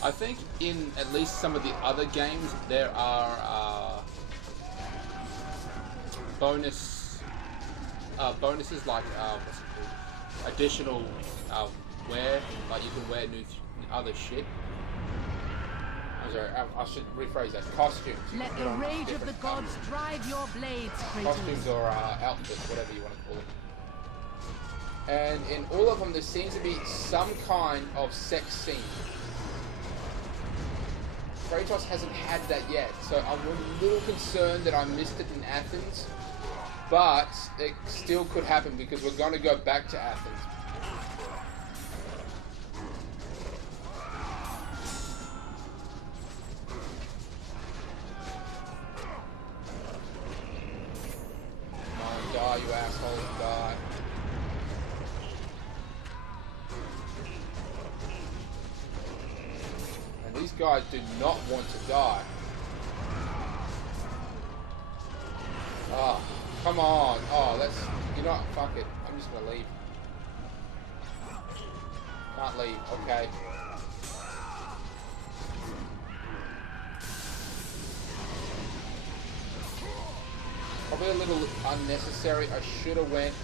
I think in at least some of the other games there are bonuses like what's it called? Additional wear, like you can wear new other shit. I'm sorry, I should rephrase that. Costumes. Let the rage of the gods drive your blades, Kratos. Costumes or outfits, whatever you want to call them. And in all of them, there seems to be some kind of sex scene. Kratos hasn't had that yet, so I'm a little concerned that I missed it in Athens, but it still could happen because we're going to go back to Athens. Come on, die, you asshole, die. These guys do not want to die. Oh, come on. Oh, let's... You know what? Fuck it. I'm just gonna leave. Can't leave. Okay. Probably a little unnecessary. I should have went...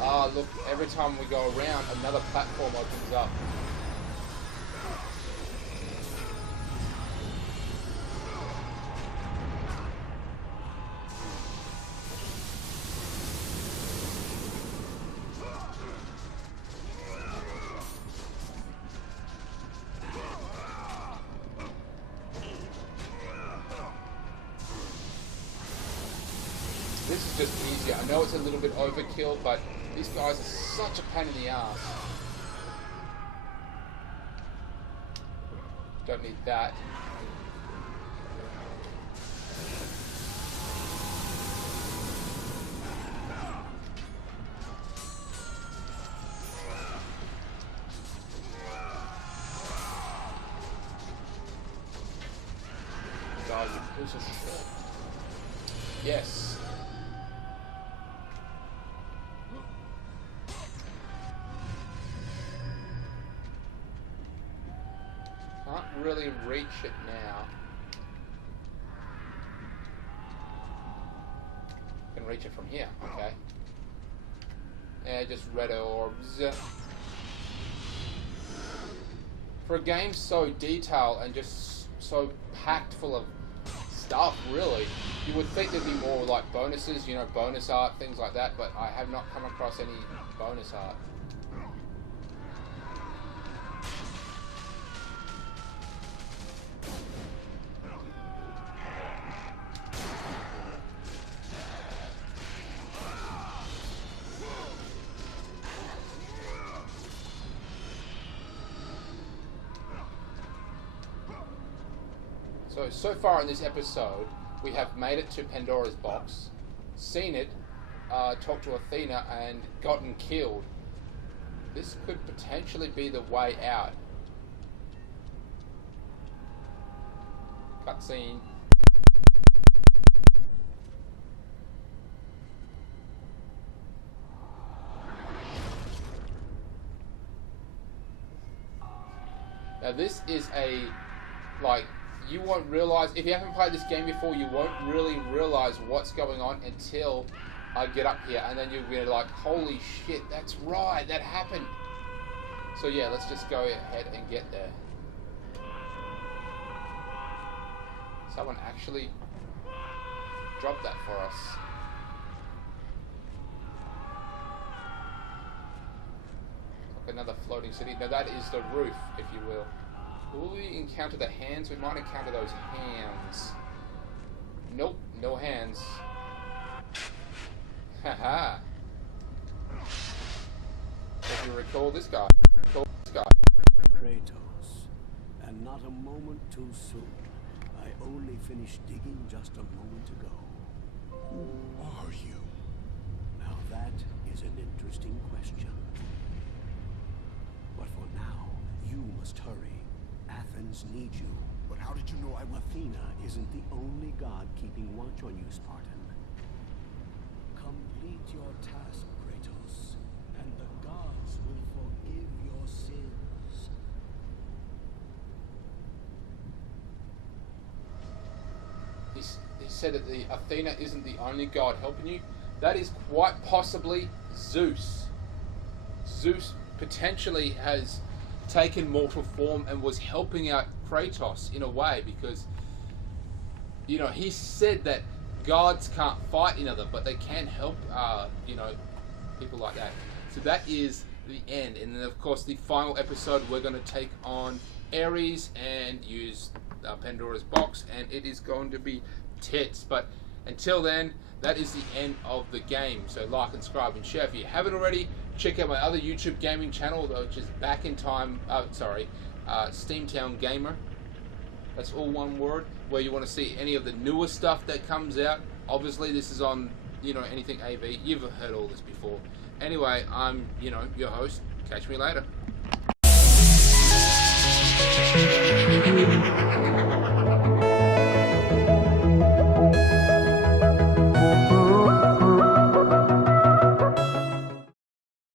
Ah, look. Every time we go around, another platform opens up. This is just easier. I know it's a little bit overkill, but these guys are such a pain in the ass. Don't need that. God, you piece of shit. Yes. Can't really reach it now. Can reach it from here, okay. Yeah, just red orbs. For a game so detailed and just so packed full of stuff, really, you would think there'd be more like bonuses, you know, bonus art, things like that, but I have not come across any bonus art. So far in this episode, we have made it to Pandora's box, seen it, talked to Athena, and gotten killed. This could potentially be the way out. Cutscene. Now this is a, like, you won't realize, if you haven't played this game before, you won't really realize what's going on until I get up here, and then you'll be like, holy shit, that's right, that happened. So yeah, let's just go ahead and get there. Someone actually dropped that for us. Like another floating city. Now that is the roof, if you will. Will we encounter the hands? We might encounter those hands. Nope, no hands. Haha. If you recall this guy. Kratos, and not a moment too soon. I only finished digging just a moment ago. Who are you? That is an interesting question. But for now, you must hurry. Athens needs you. But how did you know I would? Athena isn't the only god keeping watch on you, Spartan. Complete your task, Kratos, and the gods will forgive your sins. He said that the Athena isn't the only god helping you. That is quite possibly Zeus. Zeus potentially has taken mortal form and was helping out Kratos in a way, because he said that gods can't fight another, but they can help people like that. So that is the end, and then of course the final episode we're going to take on Ares and use Pandora's box, and it is going to be tits. But until then, that is the end of the game. So like and subscribe and share if you haven't already. Check out my other YouTube gaming channel, which is Back in Time. Steamtown Gamer. That's all one word. Where you want to see any of the newer stuff that comes out. Obviously, this is on anything AV. You've heard all this before. Anyway, I'm your host. Catch me later.